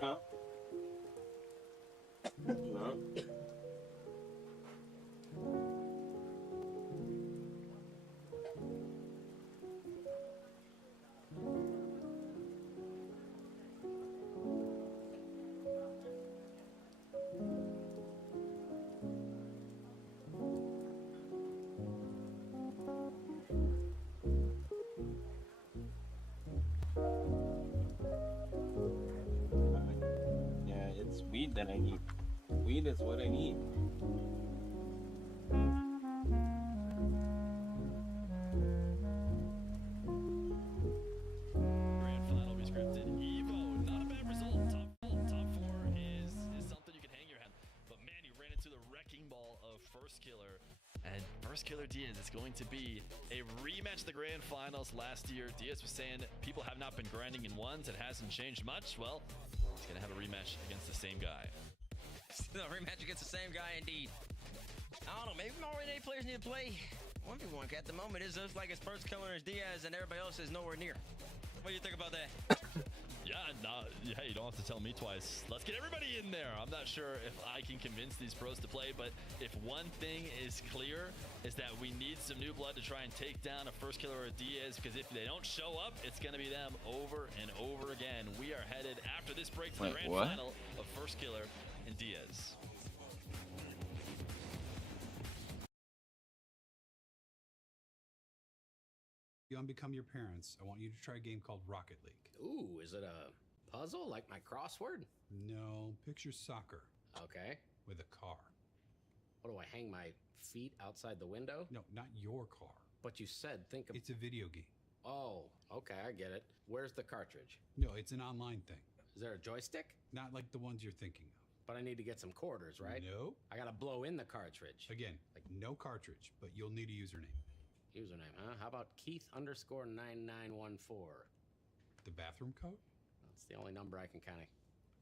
Huh? No. Yeah, it's weed that I need. Weed is what I need. Grand final rescripted. Evo, not a bad result. Top four is something you can hang your hat. But man, you ran into the wrecking ball of First Killer. And First Killer Diaz is going to be a rematch of the grand finals last year. Diaz was saying people have not been grinding in ones. It hasn't changed much. Well, he's going to have a rematch against the same guy. Still a rematch against the same guy, indeed. I don't know, maybe more than 8 players need to play 1v1 at the moment. It looks like it's First Killer is Diaz and everybody else is nowhere near. What do you think about that? Yeah, hey, you don't have to tell me twice. Let's get everybody in there. I'm not sure if I can convince these pros to play, but if one thing is clear, is that we need some new blood to try and take down a First Killer or Diaz, because if they don't show up, it's going to be them over and over again. We are headed after this break to the grand final of First Killer and Diaz. You unbecome your parents, I want you to try a game called Rocket League. Ooh, is it a puzzle like my crossword? No, picture soccer. Okay. With a car. What do I hang my feet outside the window? No, not your car. But you said think of... It's a video game. Oh, okay, I get it. Where's the cartridge? No, it's an online thing. Is there a joystick? Not like the ones you're thinking of. But I need to get some quarters, right? No. I gotta blow in the cartridge. Again, like no cartridge, but you'll need a username. Username, huh? How about Keith_9914? The bathroom code? That's the only number I can kind of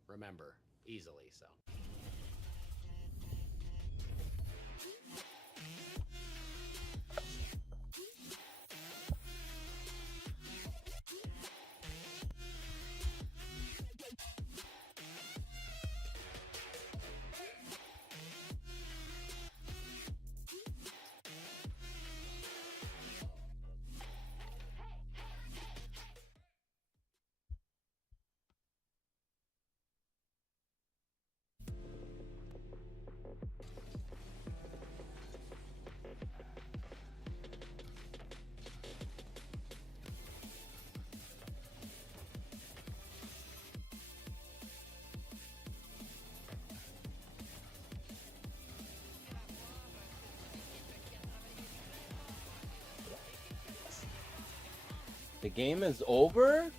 remember easily, so. The game is over?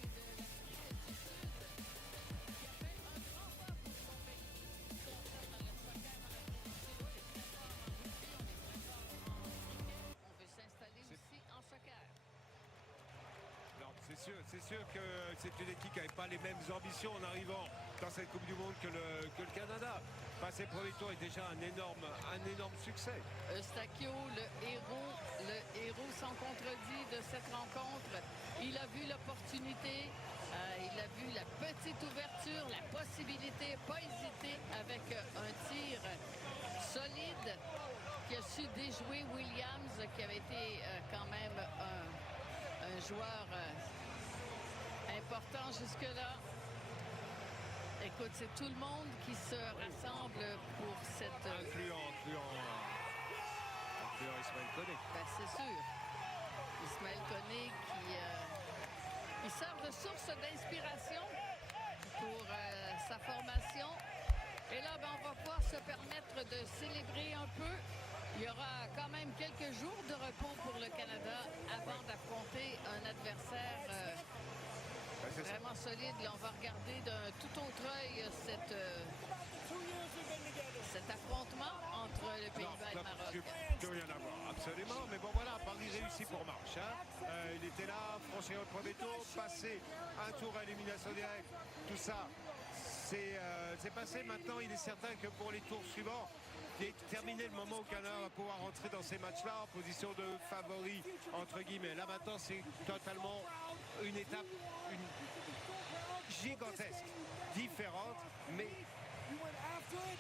C'est sûr que c'est une équipe qui n'avait pas les mêmes ambitions en arrivant dans cette Coupe du Monde que le Canada. Passer premier tour est déjà un énorme succès. Eustachio, le héros sans contredit de cette rencontre. Il a vu l'opportunité, il a vu la petite ouverture, la possibilité, pas hésiter avec un tir solide qui a su déjouer Williams, qui avait été quand même un joueur important jusque-là. Écoute, c'est tout le monde qui se rassemble pour cette... Incluant Ismaël Koné. Ben, c'est sûr. Ismaël Koné qui sert de source d'inspiration pour sa formation. Et là, ben, on va pouvoir se permettre de célébrer un peu. Il y aura quand même quelques jours de repos pour le Canada avant d'affronter un adversaire vraiment solide. Là, on va regarder d'un tout autre œil cet affrontement entre le Pays-Bas et le Maroc. Plus rien à voir, absolument. Mais bon, voilà, Paris réussi pour Marche. Hein. Il était là, franchir le premier tour, passer un tour à élimination directe. Tout ça, c'est passé. Maintenant, il est certain que pour les tours suivants, il est terminé le moment où Canada va pouvoir rentrer dans ces matchs-là en position de favori, entre guillemets. Là, maintenant, c'est totalement une étape, gigantesques, différentes, mais You went after it,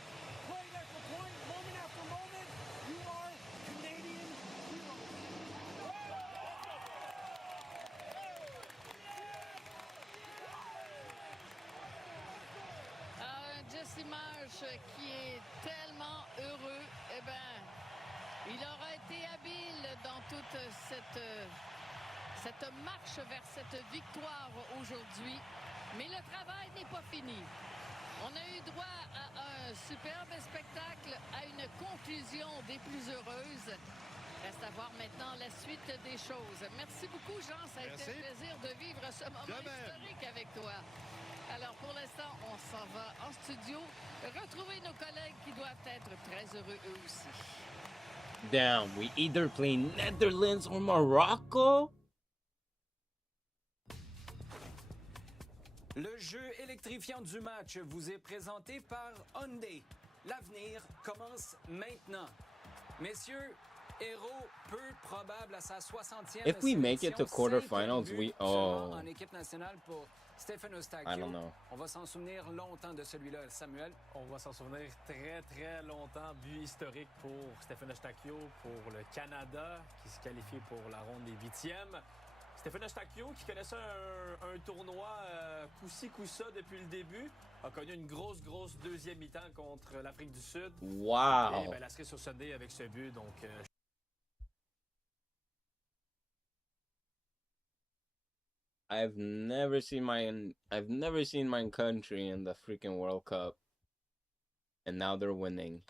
point after point, moment after moment. You are Canadian heroes. Jesse Marsh qui est tellement heureux, eh bien, il aura été habile dans toute cette marche vers cette victoire aujourd'hui. Mais le travail n'est pas fini. On a eu droit à un superbe spectacle, à une conclusion des plus heureuses. Reste à voir maintenant la suite des choses. Merci beaucoup, Jean. Ça a été un plaisir de vivre ce moment historique avec toi. Alors, pour l'instant, on s'en va en studio retrouver nos collègues qui doivent être très heureux eux aussi. Damn, we either play Netherlands or Morocco? Le jeu électrifiant du match vous est présenté par Hyundai. L'avenir commence maintenant. Messieurs, Héros, peu probable à sa 60e If we make it to sélection, quarterfinals, 5 buts we seulement en équipe nationale pour Stephen Eustachio. I don't know. On va s'en souvenir longtemps de celui-là, Samuel. On va s'en souvenir très, très longtemps. But historique pour Stephen Eustachio, pour le Canada, qui se qualifie pour la ronde des 8e. Stephen Eustachio, qui connaissait un tournoi coup-ci, coup-ça depuis le début, a connu une grosse deuxième mi-temps contre l'Afrique du Sud. Wow. Et la cerise sur Sunday avec ce but, donc... I've never seen my country in the freaking World Cup, and now they're winning.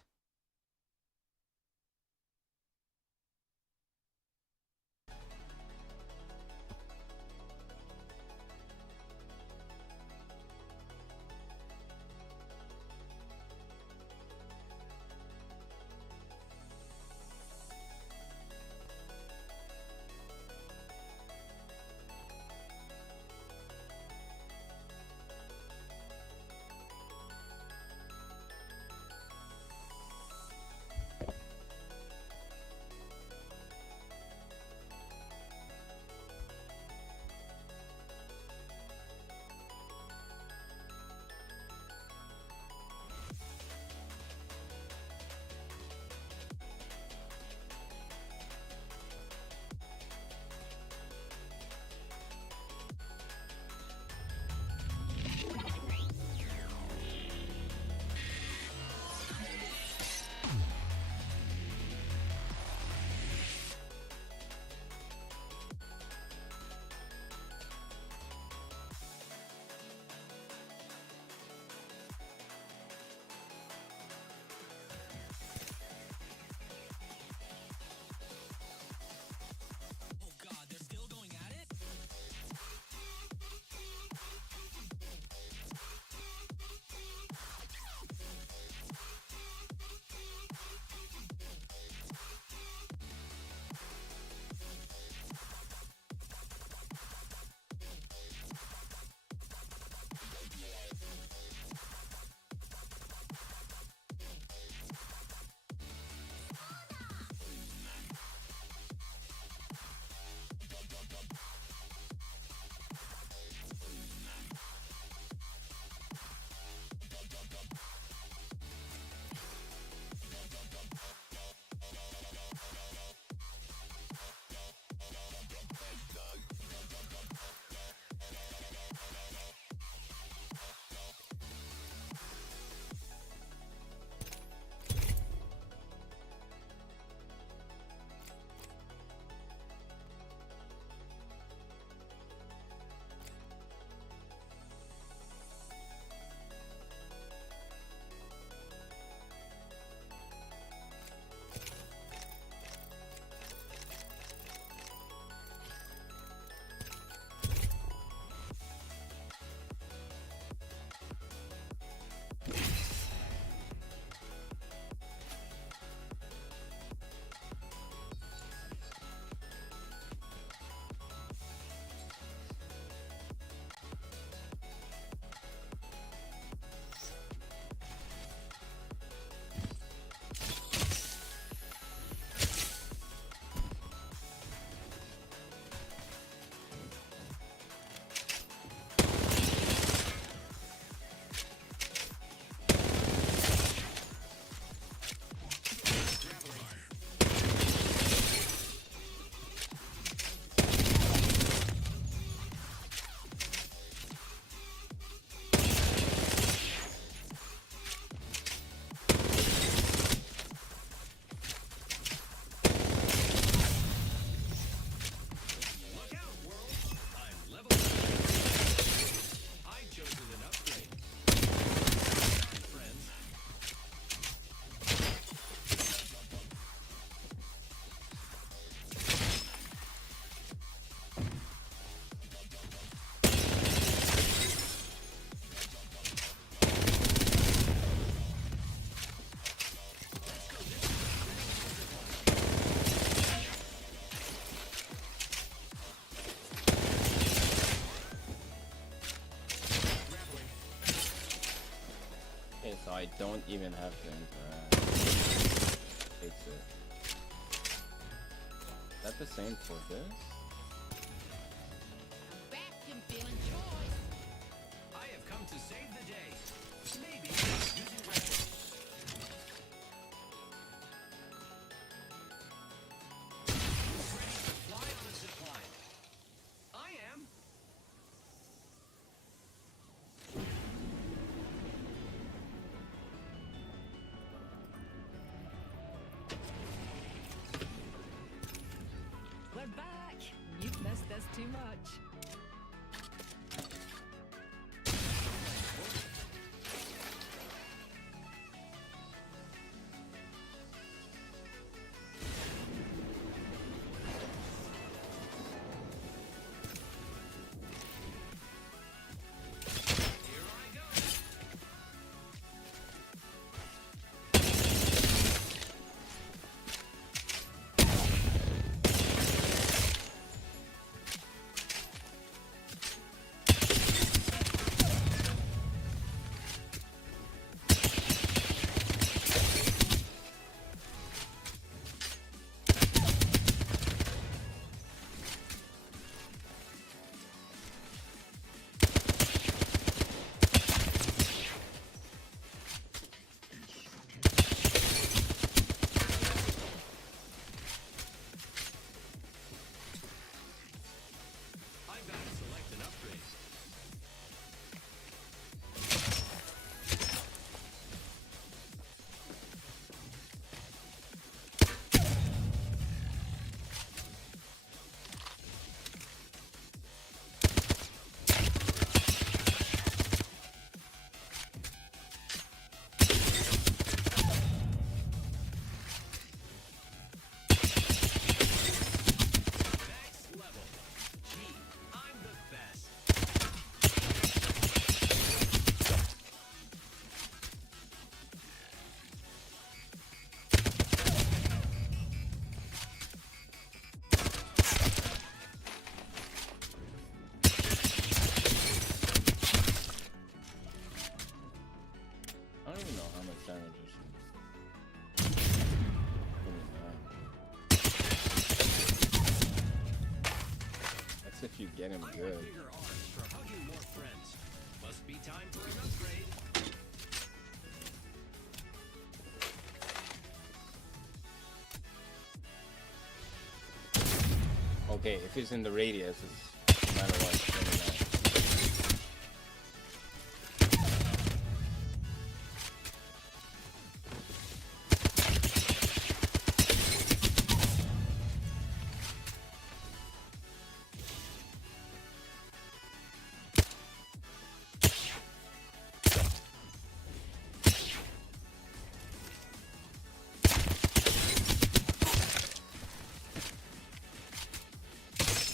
Okay, so I don't even have to interact. Takes it. Is that the same for this? I have come to save the day. Maybe using weapons. Who's ready to fly on a zip line? I am. We're back. You've missed us too much. I've got to select an upgrade. Next level. Gee, I'm the best. I don't even know how much damage this is. That's if you get him I good. want bigger arms for hugging more friends. Must be time for an upgrade. Okay, if he's in the radius, it's no matter what. It's really nice.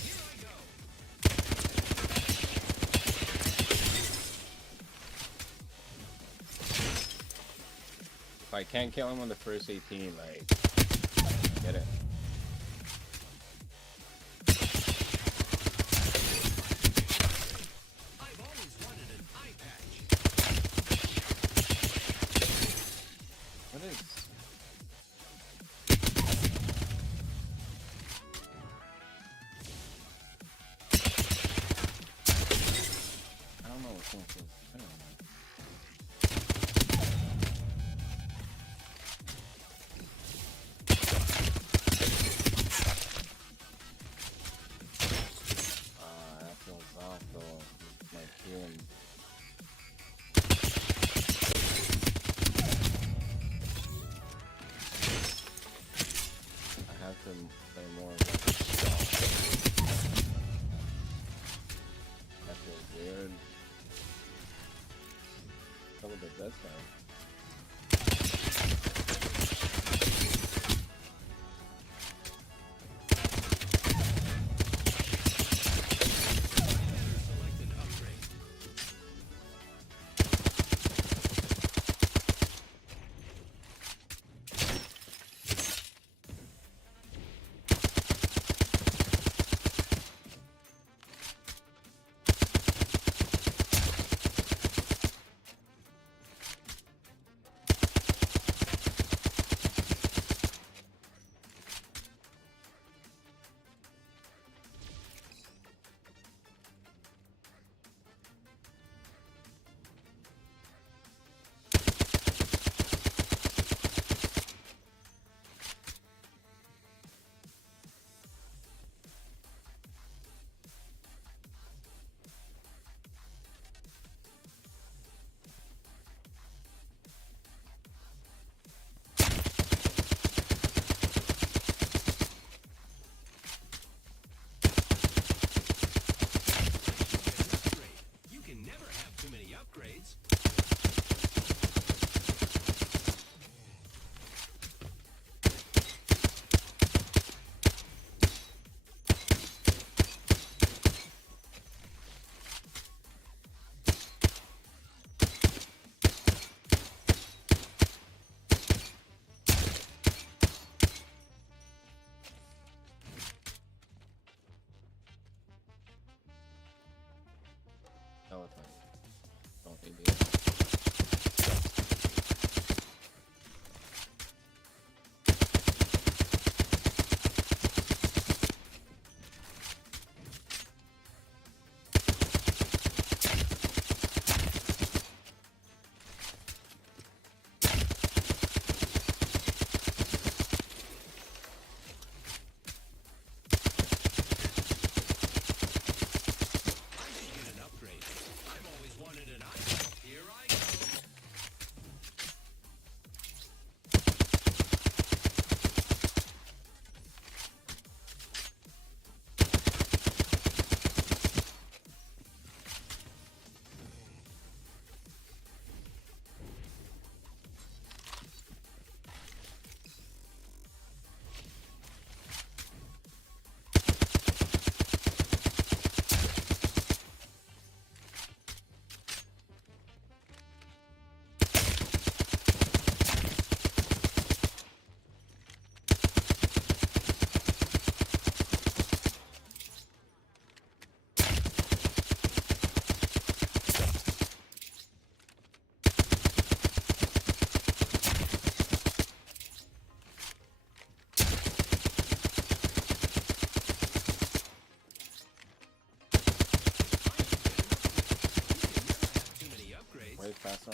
Here I go. If I can't kill him on the first 18, like, get it. I've always wanted an eye patch. What is? I don't know what's going on. I don't know. That feels off though. Like hearing. I have to play more of like a stealth. That feels weird. A little bit this time. Select an upgrade.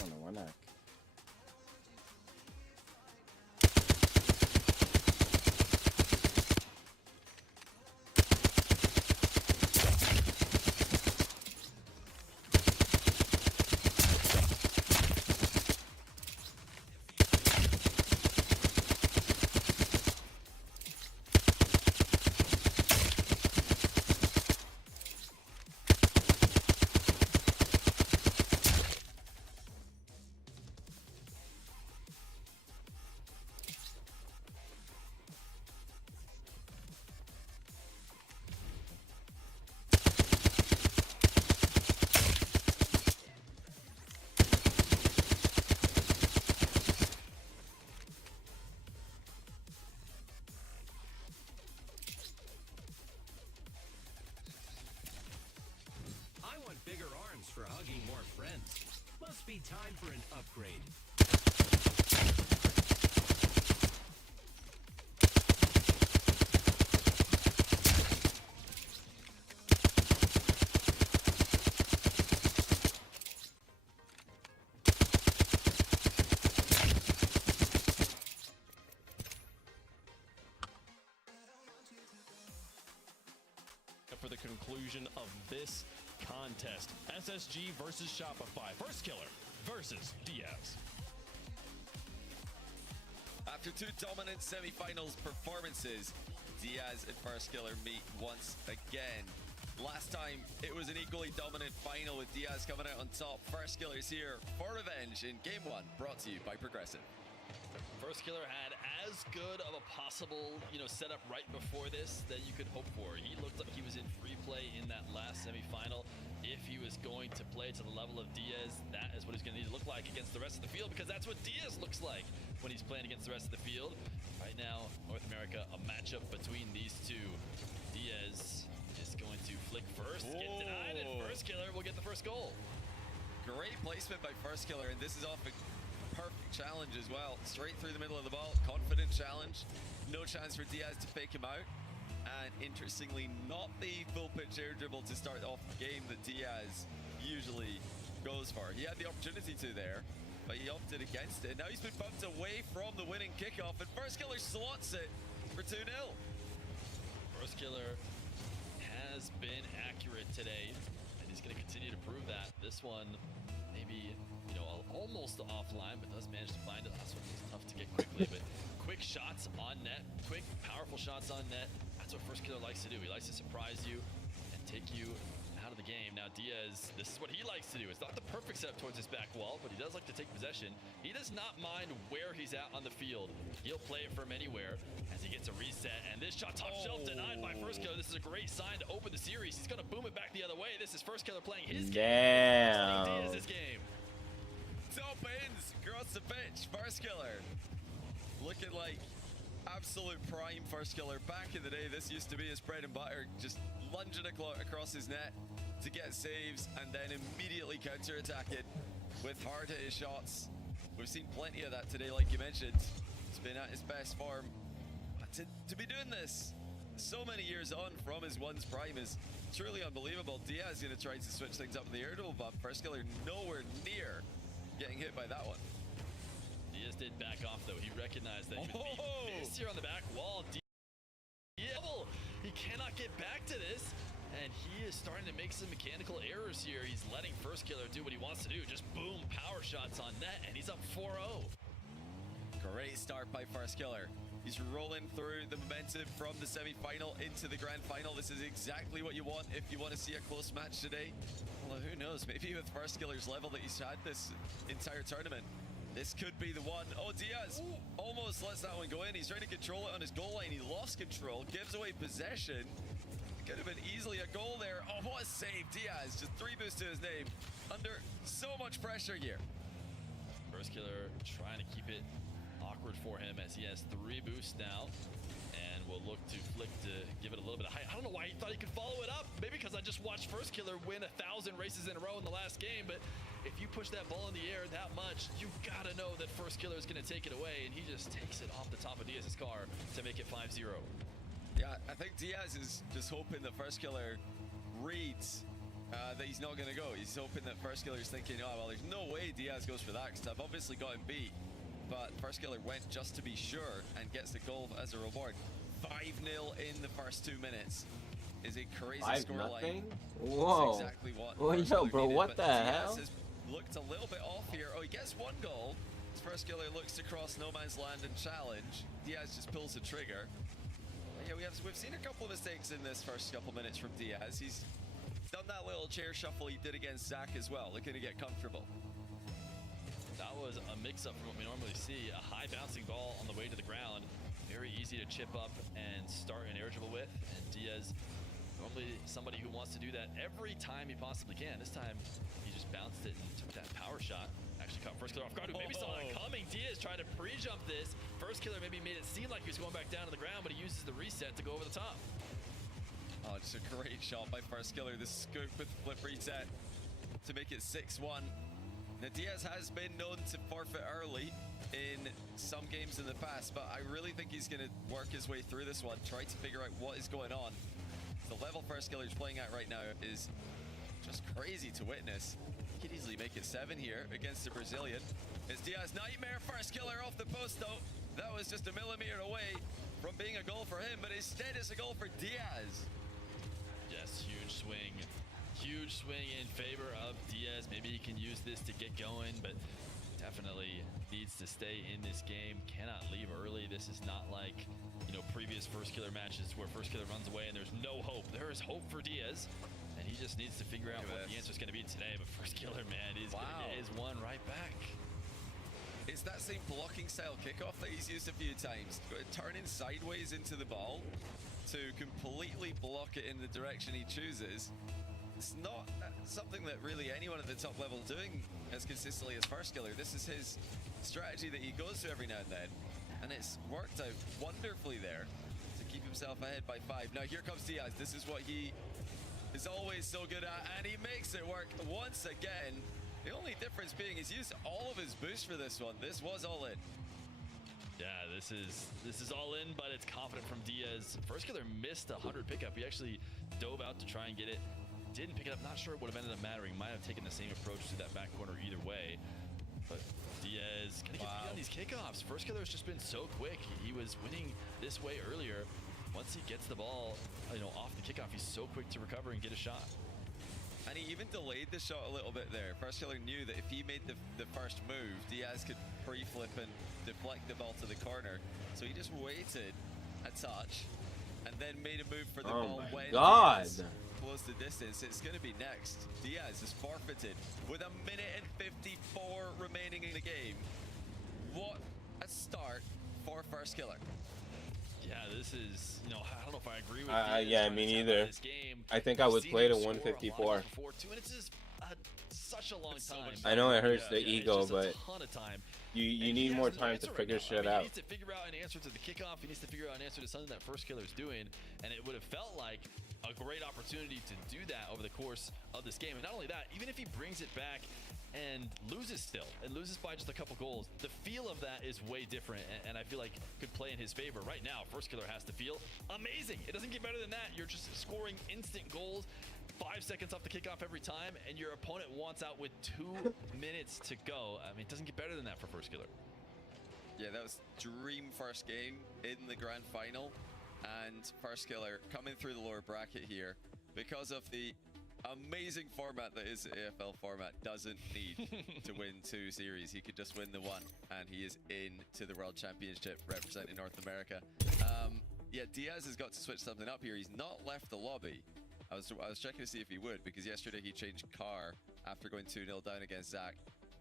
Bueno, buenac. I want bigger arms for hugging more friends. Must be time for an upgrade. For the conclusion of this contest, SSG versus Shopify. First Killer versus Diaz. After two dominant semifinals performances, Diaz and First Killer meet once again. Last time, it was an equally dominant final with Diaz coming out on top. First Killer's here for revenge in Game 1, brought to you by Progressive. First Killer had as good of a possible, setup right before this that you could hope for. He looked like he was in free play in that last semifinal. If he was going to play to the level of Diaz, that is what he's going to need to look like against the rest of the field, because that's what Diaz looks like when he's playing against the rest of the field. Right now, North America, a matchup between these two. Diaz is going to flick first, get denied, and First Killer will get the first goal. Great placement by First Killer, and this is off a perfect challenge as well. Straight through the middle of the ball, confident challenge. No chance for Diaz to fake him out. And interestingly, not the full pitch air dribble to start off the game that Diaz usually goes for. He had the opportunity to there, but he opted against it. Now he's been bumped away from the winning kickoff, and First Killer slots it for 2-0. First Killer has been accurate today, and he's going to continue to prove that. This one, maybe, almost offline, but does manage to find it. Last one was tough to get quickly, but quick shots on net, quick, powerful shots on net. That's what First Killer likes to do. He likes to surprise you and take you out of the game. Now Diaz, this is what he likes to do. It's not the perfect setup towards his back wall, but he does like to take possession. He does not mind where he's at on the field. He'll play it from anywhere as he gets a reset. And this shot top shelf denied by First Killer. This is a great sign to open the series. He's going to boom it back the other way. This is First Killer playing his game. Damn. Diaz's game. Top ends across the pitch. First Killer looking like absolute prime First Killer. Back in the day, this used to be his bread and butter, just lunging across his net to get saves and then immediately counter-attack it with hard-hitting shots. We've seen plenty of that today, like you mentioned. He's been at his best form. To be doing this so many years on from his once prime is truly unbelievable. Diaz going to try to switch things up with the air dribble, but First Killer nowhere near getting hit by that one. Diaz did back off, though. He recognized that he would be missed here on the back wall. He cannot get back to this, and he is starting to make some mechanical errors here. He's letting First Killer do what he wants to do. Just boom, power shots on net, and he's up 4-0. Great start by First Killer. He's rolling through the momentum from the semi-final into the grand final. This is exactly what you want if you want to see a close match today. Well, who knows? Maybe with First Killer's level that he's had this entire tournament, this could be the one. Oh, Diaz almost lets that one go in. He's trying to control it on his goal line. He lost control, gives away possession. Could have been easily a goal there. Oh, what a save. Diaz, just 3 boosts to his name. Under so much pressure here. First Killer trying to keep it awkward for him as he has 3 boosts now, and will look to flick to give it a little bit of height. I don't know why he thought he could follow it up. Maybe because I just watched First Killer win 1,000 races in a row in the last game, but if you push that ball in the air that much, you gotta know that First Killer is gonna take it away, and he just takes it off the top of Diaz's car to make it 5-0. Yeah, I think Diaz is just hoping that First Killer reads that he's not going to go. He's hoping that First Killer's thinking, oh, well, there's no way Diaz goes for that because I've obviously got him beat. But First Killer went just to be sure and gets the goal as a reward. 5-0 in the first 2 minutes is a crazy scoreline. Whoa. That's exactly what. Oh, yo, bro, needed, what the hell? Diaz has looked a little bit off here. Oh, he gets one goal. First Killer looks to cross no man's land and challenge. Diaz just pulls the trigger. Yeah, we've seen a couple of mistakes in this first couple minutes from Diaz. He's done that little chair shuffle he did against Zach as well, looking to get comfortable. That was a mix-up from what we normally see. A high bouncing ball on the way to the ground. Very easy to chip up and start an air dribble with. And Diaz, normally somebody who wants to do that every time he possibly can. This time, he just bounced it and took that power shot. Actually caught First Killer off guard, who maybe saw that coming. Diaz tried to pre-jump this. First Killer maybe made it seem like he was going back down to the ground, but he uses the reset to go over the top. Oh, just a great shot by First Killer. The scoop with flip reset to make it 6-1. Now, Diaz has been known to forfeit early in some games in the past, but I really think he's going to work his way through this one, try to figure out what is going on. The level First Killer is playing at right now is just crazy to witness. He could easily make it 7 here against the Brazilian. It's Diaz nightmare. First Killer off the post, though. That was just a millimeter away from being a goal for him, but instead it's a goal for Diaz. Yes, huge swing. Huge swing in favor of Diaz. Maybe he can use this to get going, but definitely needs to stay in this game. Cannot leave early. This is not like, you know, previous First Killer matches where First Killer runs away and there's no hope. There is hope for Diaz, and he just needs to figure out what the answer is going to be today. But First Killer, man, is going to get his one right back. It's that same blocking style kickoff that he's used a few times. Turning sideways into the ball to completely block it in the direction he chooses. It's not something that really anyone at the top level is doing as consistently as First Killer. This is his strategy that he goes to every now and then, and it's worked out wonderfully there to keep himself ahead by 5. Now here comes Diaz. This is what he is always so good at, and he makes it work once again. The only difference being he's used all of his boost for this one. This was all in. Yeah, this is all in, but it's confident from Diaz. First Killer missed a 100 pickup. He actually dove out to try and get it. Didn't pick it up. Not sure it would have ended up mattering. Might have taken the same approach to that back corner either way. But Diaz gonna get beat on these kickoffs. First Killer has just been so quick. He was winning this way earlier. Once he gets the ball, you know, off the kickoff, he's so quick to recover and get a shot. And he even delayed the shot a little bit there. First Killer knew that if he made the first move, Diaz could pre-flip and deflect the ball to the corner. So he just waited a touch and then made a move for the ball when Diaz closed the distance. It's going to be next. Diaz is forfeited with 1 minute and 54 remaining in the game. What a start for First Killer. Yeah, this is, you know, I don't know if I agree with you. Yeah, me neither. I think I would play to 154. 2 minutes is such a long time. I know it hurts the ego, but a ton of time. you need more time to figure shit out. He needs to figure out an answer to the kickoff. He needs to figure out an answer to something that First Killer is doing, and it would have felt like a great opportunity to do that over the course of this game. And not only that, even if he brings it back and loses and loses by just a couple goals, the feel of that is way different, and I feel like could play in his favor. Right now, First Killer has to feel amazing. It doesn't get better than that. You're just scoring instant goals 5 seconds off the kickoff every time, and your opponent wants out with 2 minutes to go. I mean, it doesn't get better than that for First Killer. Yeah, that was dream first game in the grand final, and First Killer coming through the lower bracket here because of the amazing format that is the AFL format. Doesn't need to win 2 series. He could just win the 1, and he is into the World Championship representing North America. Yeah, Diaz has got to switch something up here. He's not left the lobby. I was checking to see if he would, because yesterday he changed car after going 2-0 down against Zach,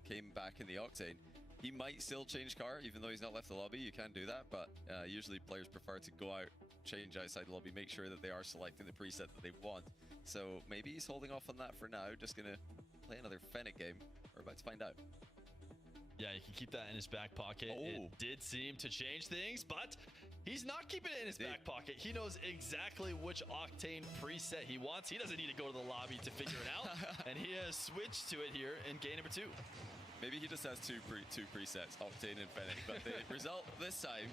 came back in the Octane. He might still change car, even though he's not left the lobby. You can do that, but usually players prefer to go out, change outside the lobby, make sure that they are selecting the preset that they want. So maybe he's holding off on that for now, just going to play another Fennec game. We're about to find out. Yeah, he can keep that in his back pocket. It did seem to change things, but he's not keeping it in his back pocket. He knows exactly which Octane preset he wants. He doesn't need to go to the lobby to figure it out, and he has switched to it here in game number 2. Maybe he just has two presets, Octane and Fennec, but the result this time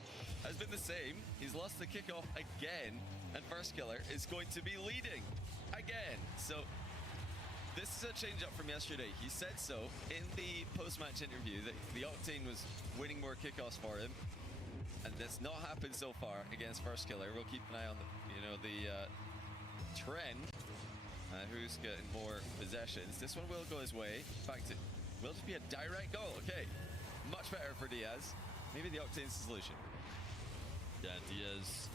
has been the same. He's lost the kickoff again, and First Killer is going to be leading again. So this is a change up from yesterday. He said so in the post-match interview that the Octane was winning more kickoffs for him, and that's not happened so far against First Killer. We'll keep an eye on the trend. Who's getting more possessions? This one will go his way. In fact, it will just be a direct goal. Okay, much better for Diaz. Maybe the Octane's the solution. Yeah, Diaz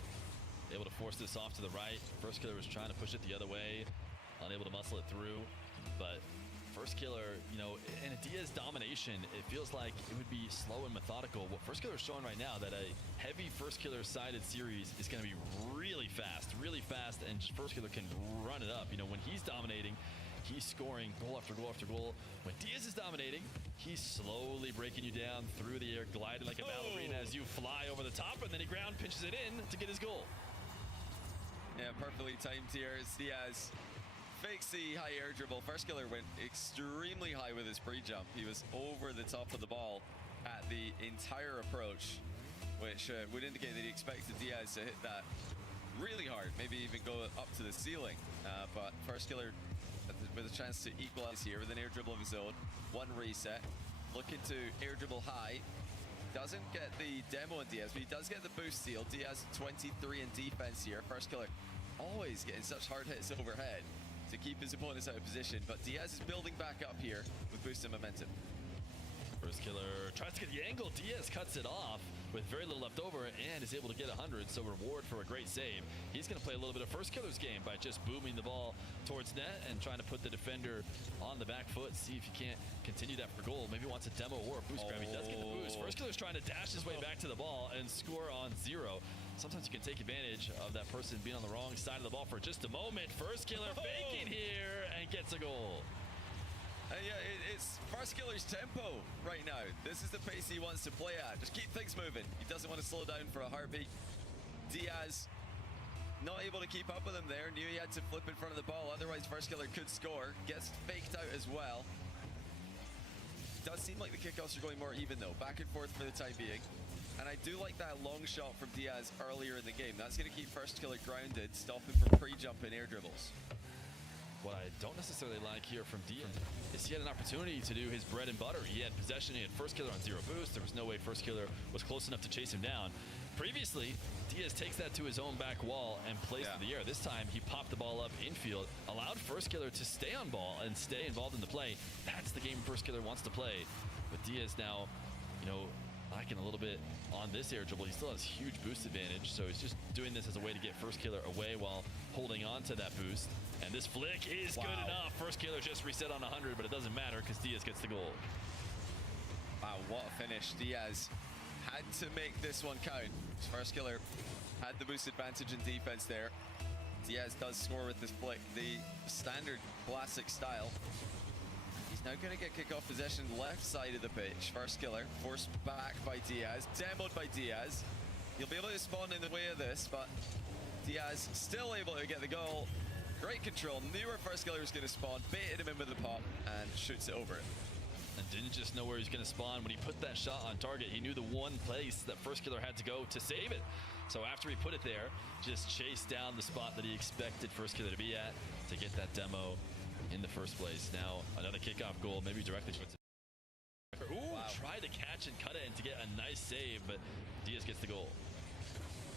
able to force this off to the right. First Killer was trying to push it the other way, unable to muscle it through. But First Killer, in a Diaz domination, it feels like it would be slow and methodical. What First Killer is showing right now, that a heavy First Killer sided series is going to be really fast, and just First Killer can run it up. When he's dominating, he's scoring goal after goal after goal. When Diaz is dominating, he's slowly breaking you down through the air, gliding like a ballerina as you fly over the top, and then he ground pinches it in to get his goal. Yeah, perfectly timed here. It's Diaz. Fakes the high air dribble. First Killer went extremely high with his pre-jump. He was over the top of the ball at the entire approach, which would indicate that he expected Diaz to hit that really hard, maybe even go up to the ceiling. But First Killer with a chance to equalize here with an air dribble of his own. One reset. Looking to air dribble high. Doesn't get the demo on Diaz, but he does get the boost steal. Diaz 23 in defense here. First Killer always getting such hard hits overhead to keep his opponents out of position, but Diaz is building back up here with boosted momentum. First Killer tries to get the angle. Diaz cuts it off with very little left over and is able to get 100, so reward for a great save. He's going to play a little bit of First Killer's game by just booming the ball towards net and trying to put the defender on the back foot, see if he can't continue that for goal. Maybe wants a demo or a boost grab. He does get the boost. First Killer's trying to dash his way back to the ball and score on 0. Sometimes you can take advantage of that person being on the wrong side of the ball for just a moment. First Killer faking here and gets a goal. Yeah, it's First Killer's tempo right now. This is the pace he wants to play at. Just keep things moving. He doesn't want to slow down for a heartbeat. Diaz not able to keep up with him there. Knew he had to flip in front of the ball. Otherwise, First Killer could score. Gets faked out as well. Does seem like the kickoffs are going more even though. Back and forth for the time being. And I do like that long shot from Diaz earlier in the game. That's going to keep First Killer grounded, stop him from pre-jump and air dribbles. What I don't necessarily like here from Diaz is he had an opportunity to do his bread and butter. He had possession, he had First Killer on 0 boost. There was no way First Killer was close enough to chase him down. Previously, Diaz takes that to his own back wall and plays through the air. This time, he popped the ball up infield, allowed First Killer to stay on ball and stay involved in the play. That's the game First Killer wants to play. But Diaz now, lacking a little bit on this air dribble. He still has huge boost advantage, so he's just doing this as a way to get First Killer away while holding on to that boost. And this flick is good enough. First Killer just reset on 100, but it doesn't matter because Diaz gets the goal. Wow, what a finish. Diaz had to make this one count. First Killer had the boost advantage in defense there. Diaz does score with this flick, the standard classic style. He's now going to get kickoff possession left side of the pitch. First Killer forced back by Diaz, demoed by Diaz. He'll be able to spawn in the way of this, but Diaz still able to get the goal. Great control, knew where First Killer was going to spawn, baited him in with the pop, and shoots it over it. And didn't just know where he was going to spawn. When he put that shot on target, he knew the one place that First Killer had to go to save it. So after he put it there, just chased down the spot that he expected First Killer to be at to get that demo in the first place. Now, another kickoff goal, maybe directly towards it. Ooh, tried to catch and cut it and to get a nice save, but Diaz gets the goal.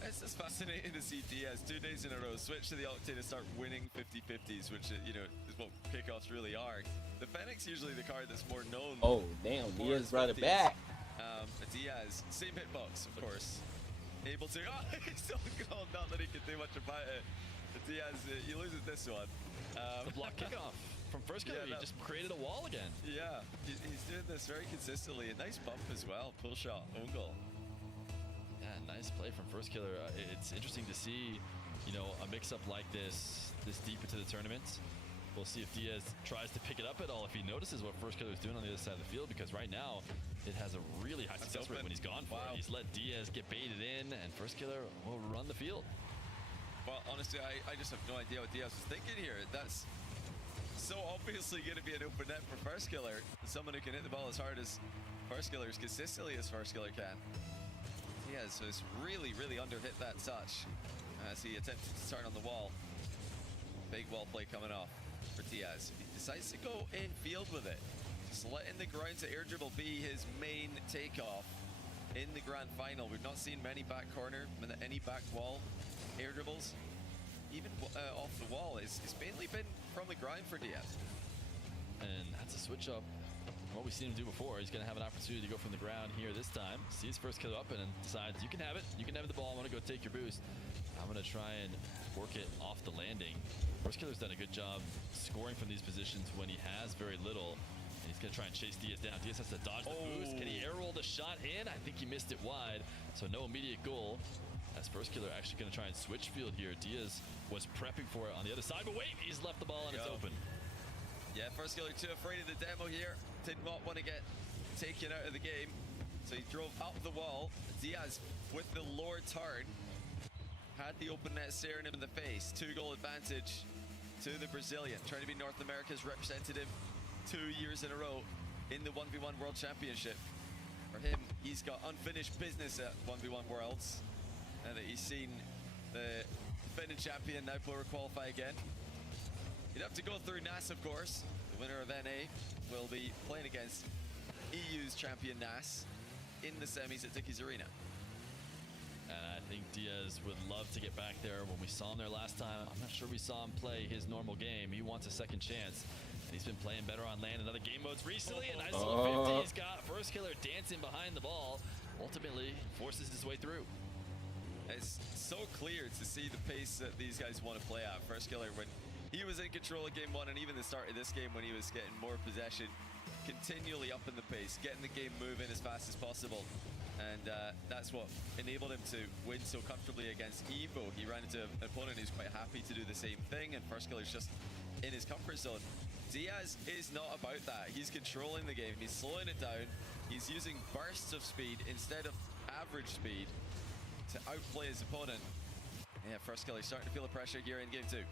It's just fascinating to see Diaz 2 days in a row switch to the Octane and start winning 50-50s, which is what kickoffs really are. The Fennec's usually the card that's more known. Oh, damn, Diaz brought it back. Diaz, same hitbox, of course. Able to, he's still gone, not that he can do much about it. But Diaz, he loses this one. The block kickoff from First Killer, he just created a wall again. Yeah, he's doing this very consistently. A nice bump as well, pull shot, own goal. Yeah, nice play from First Killer. It's interesting to see, a mix-up like this deep into the tournament. We'll see if Diaz tries to pick it up at all, if he notices what First Killer is doing on the other side of the field, because right now it has a really high success rate when he's gone for it. He's let Diaz get baited in, and First Killer will run the field. Well, honestly, I just have no idea what Diaz was thinking here. That's so obviously going to be an open net for First Killer. Someone who can hit the ball as hard as First Killer, as consistently as First Killer can. Diaz has really, really under-hit that touch as he attempted to turn on the wall. Big wall play coming off for Diaz. He decides to go in field with it. Just letting the ground to air dribble be his main takeoff in the grand final. We've not seen many back corner, any back wall air dribbles. Even off the wall, it's mainly been from the ground for Diaz. And that's a switch up. What we've seen him do before. He's going to have an opportunity to go from the ground here this time. Sees first killer up and then decides, you can have it. You can have the ball. I'm going to go take your boost. I'm going to try and work it off the landing. First killer's done a good job scoring from these positions when he has very little. And he's going to try and chase Diaz down. Diaz has to dodge the boost. Can he air roll the shot in? I think he missed it wide. So no immediate goal. As first killer actually going to try and switch field here. Diaz was prepping for it on the other side. But wait, he's left the ball and it's open. Yeah, first killer too afraid of the demo here. Did not want to get taken out of the game. So he drove up the wall. Diaz with the lower turn. Had the open net staring him in the face. 2-goal advantage to the Brazilian. Trying to be North America's representative 2 years in a row in the 1v1 World Championship. For him, he's got unfinished business at 1v1 Worlds. Now that he's seen the defending champion now qualify again. You'd have to go through NAS, of course. The winner of NA will be playing against EU's champion NAS in the semis at Dickies Arena. And I think Diaz would love to get back there. When we saw him there last time, I'm not sure we saw him play his normal game. He wants a second chance. And he's been playing better on land in other game modes recently. A nice little 50 he's got. First killer dancing behind the ball. Ultimately forces his way through. It's so clear to see the pace that these guys want to play at. First killer, when he was in control of game one and even the start of this game when he was getting more possession, continually up in the pace, getting the game moving as fast as possible. And that's what enabled him to win so comfortably against Evo. He ran into an opponent who's quite happy to do the same thing, and first killer's just in his comfort zone. Diaz is not about that. He's controlling the game. He's slowing it down. He's using bursts of speed instead of average speed to outplay his opponent. Yeah, first killer starting to feel the pressure here in game two.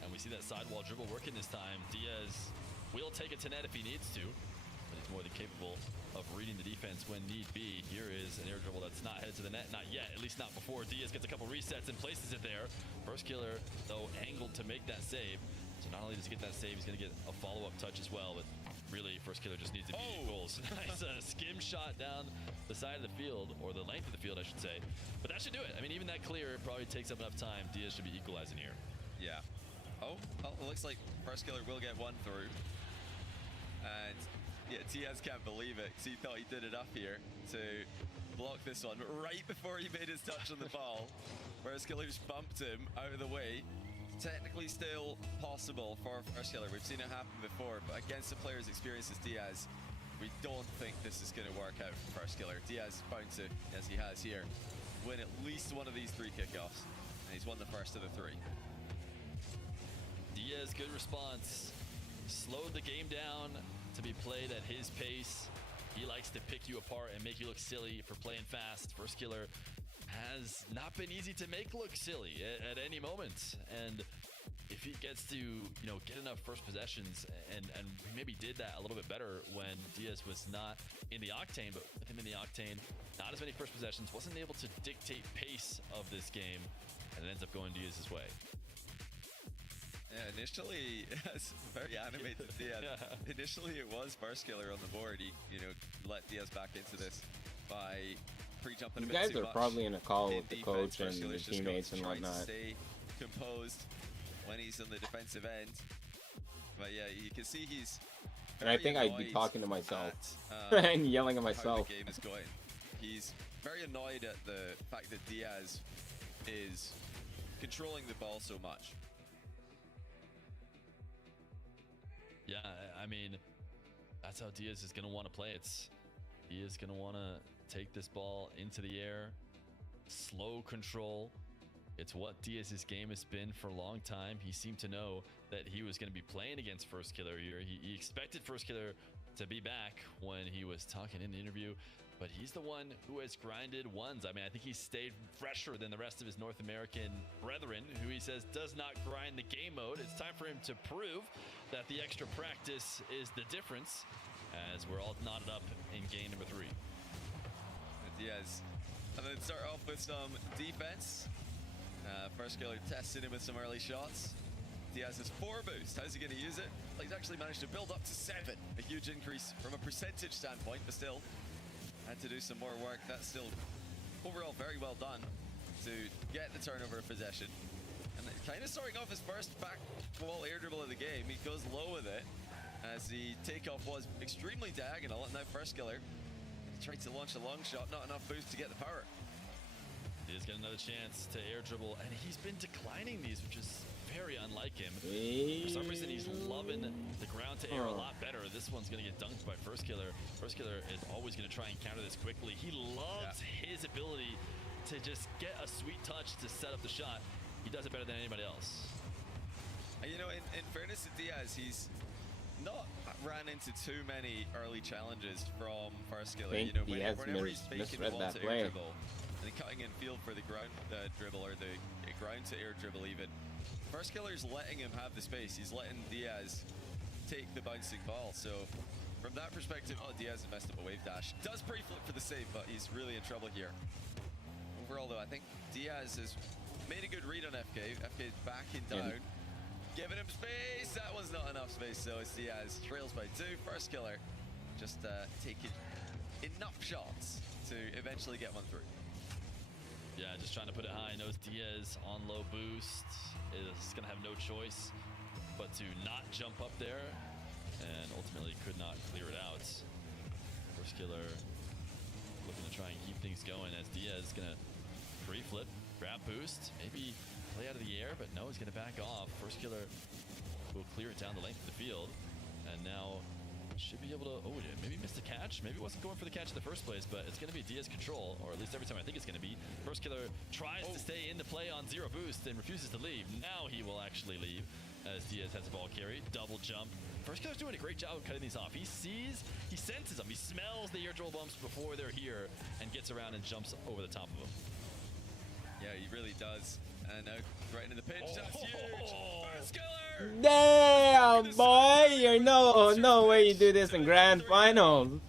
And we see that sidewall dribble working this time. Diaz will take it to net if he needs to, but he's more than capable of reading the defense when need be. Here is an air dribble that's not headed to the net, not yet, at least not before. Diaz gets a couple resets and places it there. First killer, though, angled to make that save. So not only does he get that save, he's going to get a follow-up touch as well, but really, first killer just needs immediate goals. Nice skim shot down the side of the field, or the length of the field, I should say. But that should do it. I mean, even that clear probably takes up enough time. Diaz should be equalizing here. Yeah. Oh, it looks like first killer will get one through. And yeah, Diaz can't believe it because he thought he did enough here to block this one. But right before he made his touch on the ball, first killer just bumped him out of the way. Technically still possible for first killer. We've seen it happen before, but against a player's experience as Diaz, we don't think this is going to work out for first killer. Diaz is bound to, as he has here, win at least one of these 3 kickoffs. And he's won the first of the 3. Diaz, good response. Slowed the game down to be played at his pace. He likes to pick you apart and make you look silly for playing fast. First killer has not been easy to make look silly at any moment. And if he gets to, get enough first possessions, and he maybe did that a little bit better when Diaz was not in the octane, but with him in the octane, not as many first possessions, wasn't able to dictate pace of this game, and it ends up going Diaz's way. Yeah, initially, it's very animated Diaz. Yeah. Initially, it was first killer on the board. He, let Diaz back into this by pre-jumping a bit too much. You guys are probably in a call with the coach and the just teammates and whatnot. Stay composed when he's on the defensive end. But yeah, you can see he's. And I think I'd be talking to myself and yelling at myself. How the game is going. He's very annoyed at the fact that Diaz is controlling the ball so much. Yeah, I mean, that's how Diaz is going to want to play it. He is going to want to take this ball into the air, slow control. It's what Diaz's game has been for a long time. He seemed to know that he was going to be playing against first killer here. He expected first killer to be back when he was talking in the interview, but he's the one who has grinded ones. I mean, I think he's stayed fresher than the rest of his North American brethren, who he says does not grind the game mode. It's time for him to prove that the extra practice is the difference, as we're all knotted up in game number 3. Diaz, and then start off with some defense. First killer testing him with some early shots. Diaz has 4 boost. How's he going to use it? Well, he's actually managed to build up to 7. A huge increase from a percentage standpoint, but still had to do some more work. That's still overall very well done to get the turnover of possession. And kind of starting off his first back wall air dribble of the game. He goes low with it as the takeoff was extremely diagonal. And now First Killer tried to launch a long shot, not enough boost to get the power. He's got another chance to air dribble, and he's been declining these, which is very unlike him. For some reason, he's loving the ground to air a lot better. This one's going to get dunked by First Killer. First Killer is always going to try and counter this quickly. He loves his ability to just get a sweet touch to set up the shot. He does it better than anybody else. You know, in fairness to Diaz, he's not ran into too many early challenges from First Killer. You know, whenever he's making wall to air dribble, and cutting in field for the ground dribble or the ground to air dribble even, First Killer's letting him have the space. He's letting Diaz take the bouncing ball. So from that perspective, Diaz has messed up a wave dash. Does pre-flip for the save, but he's really in trouble here. Overall though, I think Diaz has made a good read on FK. FK's backing down, giving him space. That one's not enough space, so it's Diaz. Trails by 2. First Killer just taking enough shots to eventually get one through. Yeah, just trying to put it high. Knows Diaz on low boost is going to have no choice but to not jump up there, and ultimately could not clear it out. First Killer looking to try and keep things going as Diaz is going to pre-flip, grab boost, maybe play out of the air, but no, he's going to back off. First Killer will clear it down the length of the field, and now should be able to, oh, yeah, maybe missed a catch. Maybe wasn't going for the catch in the first place, but it's going to be Diaz control, or at least every time I think it's going to be. First Killer tries to stay in the play on 0 boost and refuses to leave. Now he will actually leave as Diaz has the ball carry. Double jump. First Killer's doing a great job of cutting these off. He sees, he senses them. He smells the air dribble bumps before they're here and gets around and jumps over the top of them. Yeah, he really does. And now right into the pinch. That's huge. First Killer! Damn, boy! You're no way you do this in grand finals.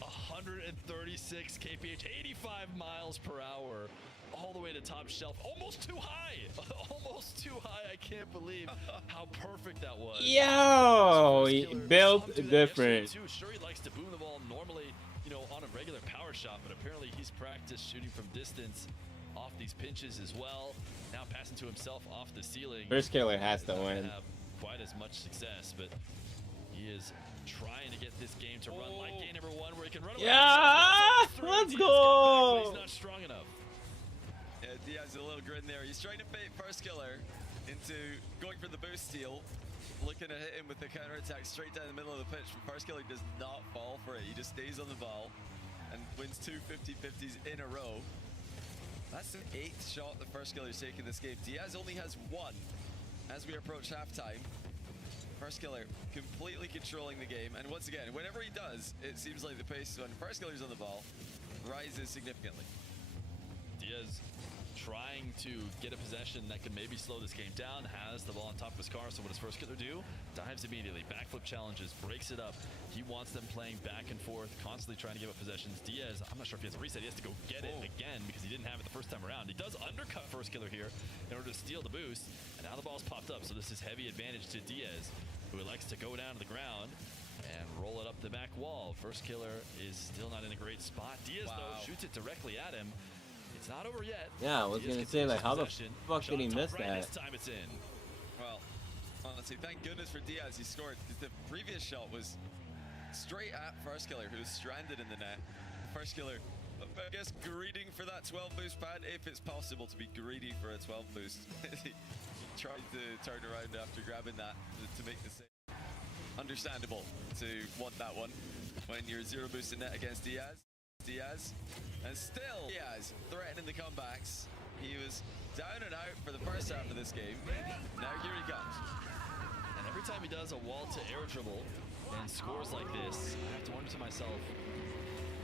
136 kph, 85 miles per hour, all the way to top shelf. Almost too high. Almost too high. I can't believe how perfect that was. Yo, he built different. Sure, he likes to boom the ball normally, you know, on a regular power shot, but apparently he's practiced shooting from distance off these pinches as well. Now passing to himself off the ceiling. First Killer has to win. Have quite as much success, but he is trying to get this game to run like game number 1, where he can run away. Yeah, let's go. He's not strong enough. Yeah, Diaz a little grin there. He's trying to bait First Killer into going for the boost steal, looking to hit him with the counter attack straight down the middle of the pitch. But First Killer does not fall for it. He just stays on the ball and wins 2 50-50s in a row. That's the 8th shot the First Killer's taken this game. Diaz only has 1 as we approach halftime. First Killer completely controlling the game, and once again, whenever he does, it seems like the pace when First Killer's on the ball rises significantly. Diaz trying to get a possession that could maybe slow this game down, has the ball on top of his car, so what does First Killer do? Dives immediately, backflip challenges, breaks it up. He wants them playing back and forth, constantly trying to give up possessions. Diaz, I'm not sure if he has a reset, he has to go get it again because he didn't have it the first time around. He does undercut First Killer here in order to steal the boost, and now the ball's popped up, so this is heavy advantage to Diaz, who likes to go down to the ground and roll it up the back wall. First Killer is still not in a great spot. Diaz, though, shoots it directly at him. It's not over yet. Yeah, I was gonna say, like, how the fuck did he miss that? This time it's in. Well, honestly, thank goodness for Diaz. He scored. The previous shot was straight at First Killer, who was stranded in the net. First Killer, I guess, greedy for that 12 boost pad, if it's possible to be greedy for a 12 boost. He tried to turn around after grabbing that to make the save. Understandable to want that one when you're 0 boost in net against Diaz. And still Diaz threatening the comebacks. He was down and out for the first half of this game. Now here he comes. And every time he does a wall to air dribble and scores like this, I have to wonder to myself,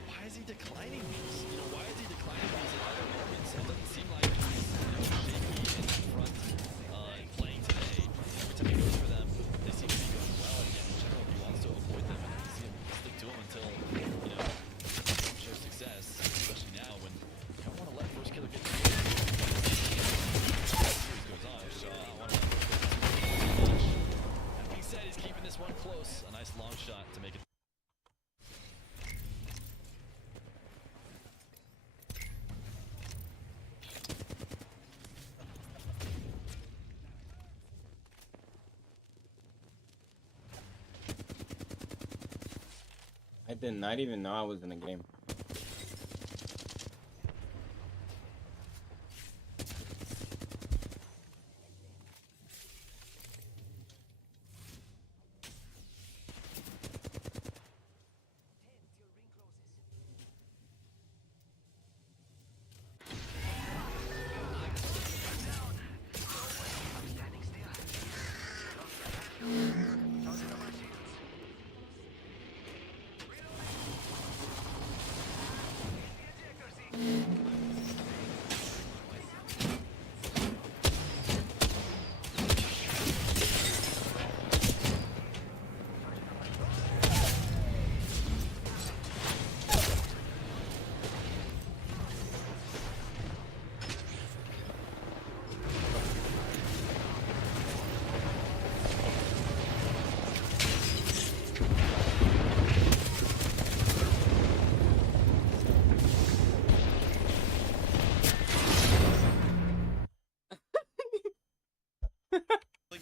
why is he declining these? You know, why is he declining these in other moments? It doesn't seem like he's, you know, shaky in front and playing today. Every time he goes for them, they seem to be going well. And in general, he wants to avoid them and see him stick to them until, you know, show success, especially now when you don't want to let First Killer get the series goes on. So I don't want to let did not even know I was in a game.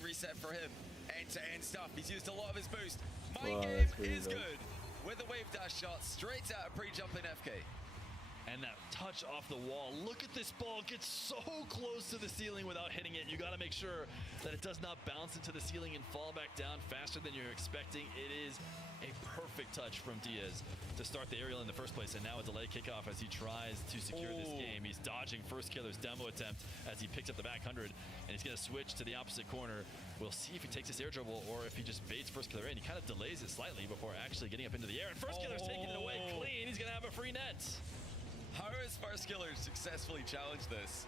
Reset for him. End-to-end stuff. He's used a lot of his boost. My Wow, game that's really is dope. good. With a wave dash shot straight out of pre-jumping FK. And that touch off the wall. Look at this ball. Gets so close to the ceiling without hitting it. You got to make sure that it does not bounce into the ceiling and fall back down faster than you're expecting. It is a perfect touch from Diaz to start the aerial in the first place. And now a delay kickoff as he tries to secure this game. He's dodging First Killer's demo attempt as he picks up the back 100. And he's going to switch to the opposite corner. We'll see if he takes this air dribble or if he just baits First Killer in. He kind of delays it slightly before actually getting up into the air. And First Killer's taking it away clean. He's going to have a free net. How has First Killer successfully challenged this?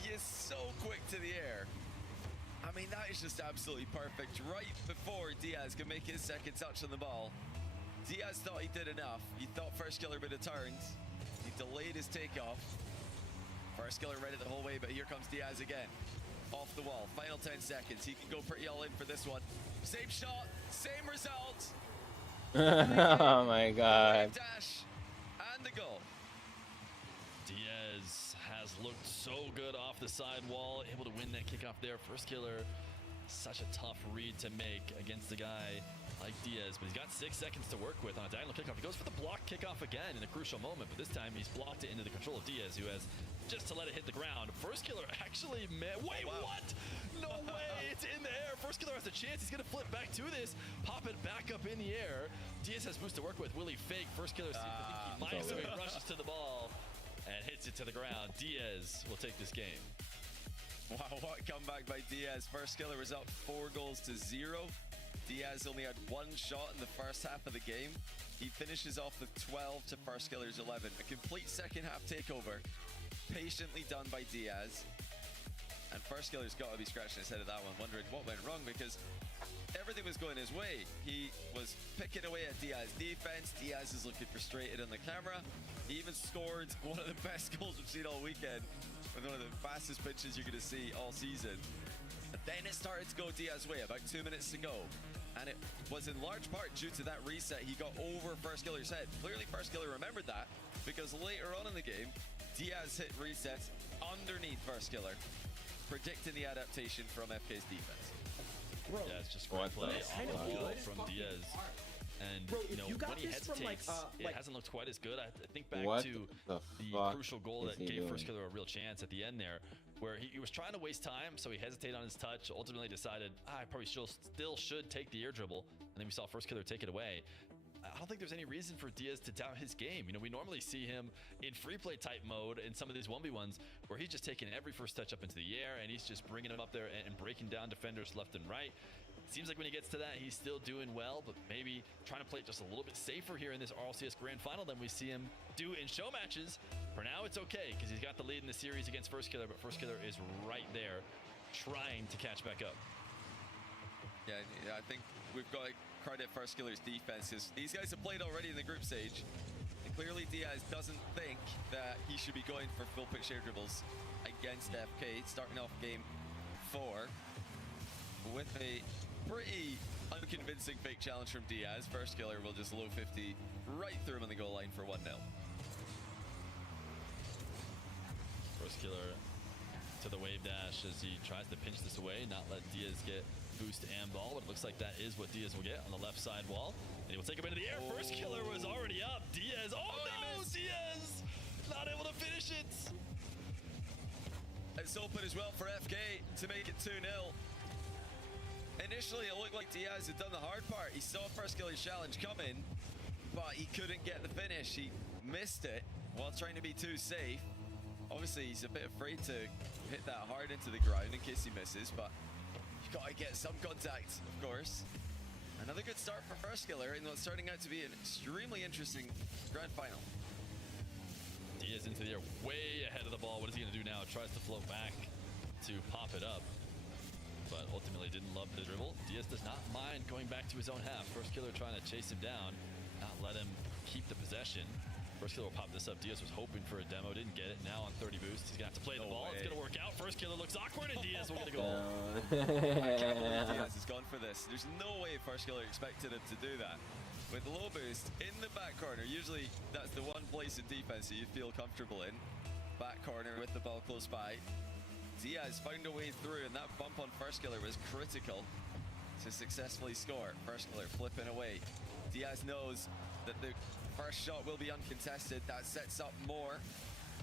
He is so quick to the air. I mean, that is just absolutely perfect. Right before Diaz can make his second touch on the ball, Diaz thought he did enough. He thought First Killer would have turned. He delayed his takeoff. First Killer read it the whole way, but here comes Diaz again. Off the wall, final 10 seconds. He can go pretty all in for this one. Same shot, same result. Oh my god. Dash and the goal. Diaz has looked so good off the side wall, able to win that kickoff there. First Killer, such a tough read to make against a guy like Diaz, but he's got 6 seconds to work with on a diagonal kickoff. He goes for the block kickoff again in a crucial moment, but this time he's blocked it into the control of Diaz, who has just to let it hit the ground. First Killer actually wait, what? No way, it's in the air. First Killer has a chance. He's gonna flip back to this, pop it back up in the air. Diaz has boost to work with. Will he fake? First Killer sees if he finds him, he rushes to the ball and hits it to the ground. Diaz will take this game. Wow, what a comeback by Diaz. First Killer was up 4 goals to 0. Diaz only had 1 shot in the first half of the game. He finishes off with 12 to First Killer's 11. A complete second half takeover. Patiently done by Diaz. And First Killer's got to be scratching his head at that one, wondering what went wrong, because everything was going his way. He was picking away at Diaz's defense. Diaz is looking frustrated on the camera. He even scored one of the best goals we've seen all weekend with one of the fastest pitches you're going to see all season. But then it started to go Diaz's way, about 2 minutes to go. And it was in large part due to that reset. He got over First Killer's head. Clearly First Killer remembered that, because later on in the game, Diaz hit resets underneath First Killer, predicting the adaptation from FK's defense. Bro, yeah, it's just great play off the ball from Diaz. And bro, you know, you when he hesitates, it hasn't looked quite as good. I think back to the crucial goal that gave First Killer a real chance at the end there, where he was trying to waste time, so he hesitated on his touch, ultimately decided, I probably still should take the air dribble, and then we saw First Killer take it away. I don't think there's any reason for Diaz to doubt his game. You know, we normally see him in free play type mode in some of these 1v1s where he's just taking every first touch up into the air and he's just bringing them up there and breaking down defenders left and right. Seems like when he gets to that, he's still doing well, but maybe trying to play it just a little bit safer here in this RLCS Grand Final than we see him do in show matches. For now, it's okay because he's got the lead in the series against First Killer, but First Killer is right there trying to catch back up. Yeah, I think we've got to credit First Killer's defense, because these guys have played already in the group stage, and clearly Diaz doesn't think that he should be going for full pitch air dribbles against FK, starting off game 4 with a pretty unconvincing fake challenge from Diaz. First Killer will just low 50 right through him on the goal line for 1-0. First Killer to the wave dash as he tries to pinch this away, not let Diaz get boost and ball, but it looks like that is what Diaz will get on the left side wall. And he will take him into the air. First killer was already up. Diaz. Oh, no! Diaz! Not able to finish it. It's open as well for FK to make it 2-0. Initially, it looked like Diaz had done the hard part. He saw First Killer's challenge coming, but he couldn't get the finish. He missed it while trying to be too safe. Obviously, he's a bit afraid to hit that hard into the ground in case he misses, but you've got to get some contact, of course. Another good start for First Killer in what's starting out to be an extremely interesting grand final. Diaz into the air, way ahead of the ball. What is he going to do now? Tries to float back to pop it up, but ultimately didn't love the dribble. Diaz does not mind going back to his own half. First Killer trying to chase him down, not let him keep the possession. First Killer will pop this up. Diaz was hoping for a demo, didn't get it. Now on 30 boost, he's going to have to play the ball. It's going to work out. First Killer looks awkward, and Diaz will get a goal. I can't believe Diaz has gone for this. There's no way First Killer expected him to do that. With the low boost in the back corner, usually that's the one place in defense that you feel comfortable in. Back corner with the ball close by. Diaz found a way through, and that bump on First Killer was critical to successfully score. First Killer flipping away. Diaz knows that the first shot will be uncontested. That sets up more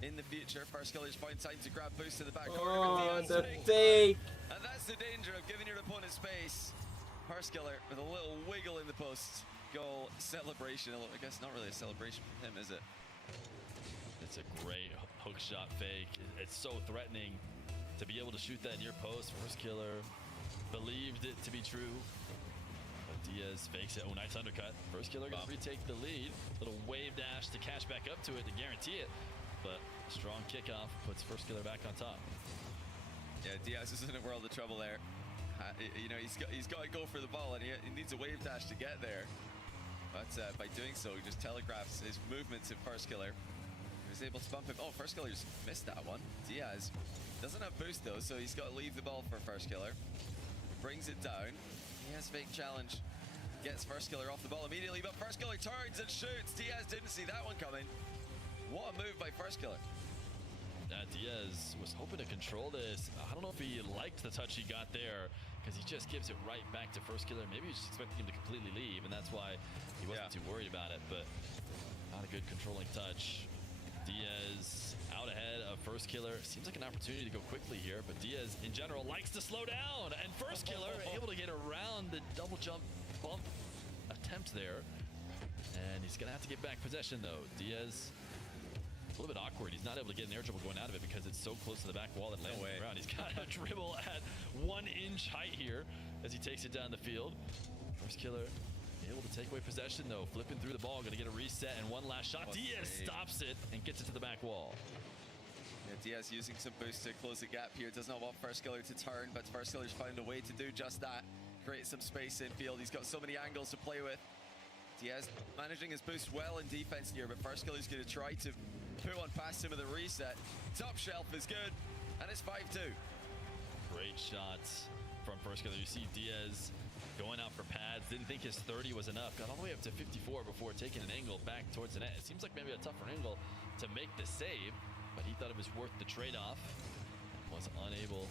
in the future. First Killer's found time to grab boost to the back corner. Oh, Diaz the makes fake! and that's the danger of giving your opponent space. First Killer with a little wiggle in the post. Goal celebration. I guess not really a celebration for him, is it? It's a great hook shot fake. It's so threatening to be able to shoot that near post. First Killer believed it to be true. But Diaz fakes it. Oh, nice undercut. First Killer going to retake the lead. Little wave dash to cash back up to it to guarantee it. But a strong kickoff puts First Killer back on top. Yeah, Diaz is in a world of trouble there. You know, he's got to go for the ball, and he needs a wave dash to get there. But by doing so, he just telegraphs his movements at First Killer. He was able to bump him. Oh, First Killer's missed that one. Diaz doesn't have boost though, so he's got to leave the ball for First Killer. Brings it down. He has fake challenge. Gets First Killer off the ball immediately, but First Killer turns and shoots. Diaz didn't see that one coming. What a move by First Killer. Diaz was hoping to control this. I don't know if he liked the touch he got there, because he just gives it right back to First Killer. Maybe he was just expecting him to completely leave, and that's why he wasn't too worried about it, but not a good controlling touch. Diaz out ahead of First Killer. Seems like an opportunity to go quickly here, but Diaz in general likes to slow down, and First Killer able to get around the double jump bump attempt there, and he's gonna have to get back possession though. Diaz a little bit awkward. He's not able to get an air dribble going out of it because it's so close to the back wall that lands on the ground. He's got a dribble at 1 inch height here as he takes it down the field. First Killer able to take away possession though, flipping through the ball, gonna get a reset and one last shot. Diaz stops it and gets it to the back wall. Yeah, Diaz using some boost to close the gap here. Does not want First Killer to turn, but First Killer's found a way to do just that. Create some space in field. He's got so many angles to play with. Diaz managing his boost well in defense here, but First Killer's gonna try to put one past him with a reset. Top shelf is good, and it's 5-2. Great shots from First Killer. You see Diaz going out for pads. Didn't think his 30 was enough. Got all the way up to 54 before taking an angle back towards the net. It seems like maybe a tougher angle to make the save, but he thought it was worth the trade-off. Was unable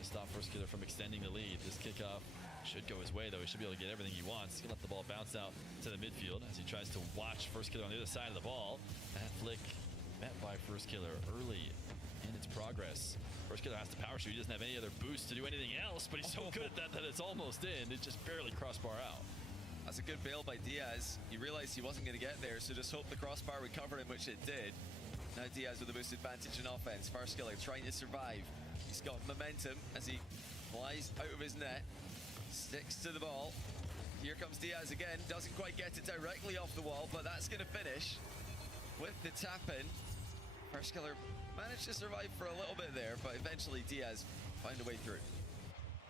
to stop First Killer from extending the lead. This kickoff should go his way, though. He should be able to get everything he wants. He's gonna let the ball bounce out to the midfield as he tries to watch First Killer on the other side of the ball. That flick met by First Killer early in its progress. First Killer has to power shoot. He doesn't have any other boost to do anything else, but he's so good at that it's almost in. It just barely crossbar out. That's a good bail by Diaz. He realized he wasn't going to get there, so just hope the crossbar would cover him, which it did. Now Diaz with a boost advantage in offense. First Killer trying to survive. He's got momentum as he flies out of his net. Sticks to the ball. Here comes Diaz again. Doesn't quite get it directly off the wall, but that's going to finish with the tap in. First Killer managed to survive for a little bit there, but eventually Diaz found a way through.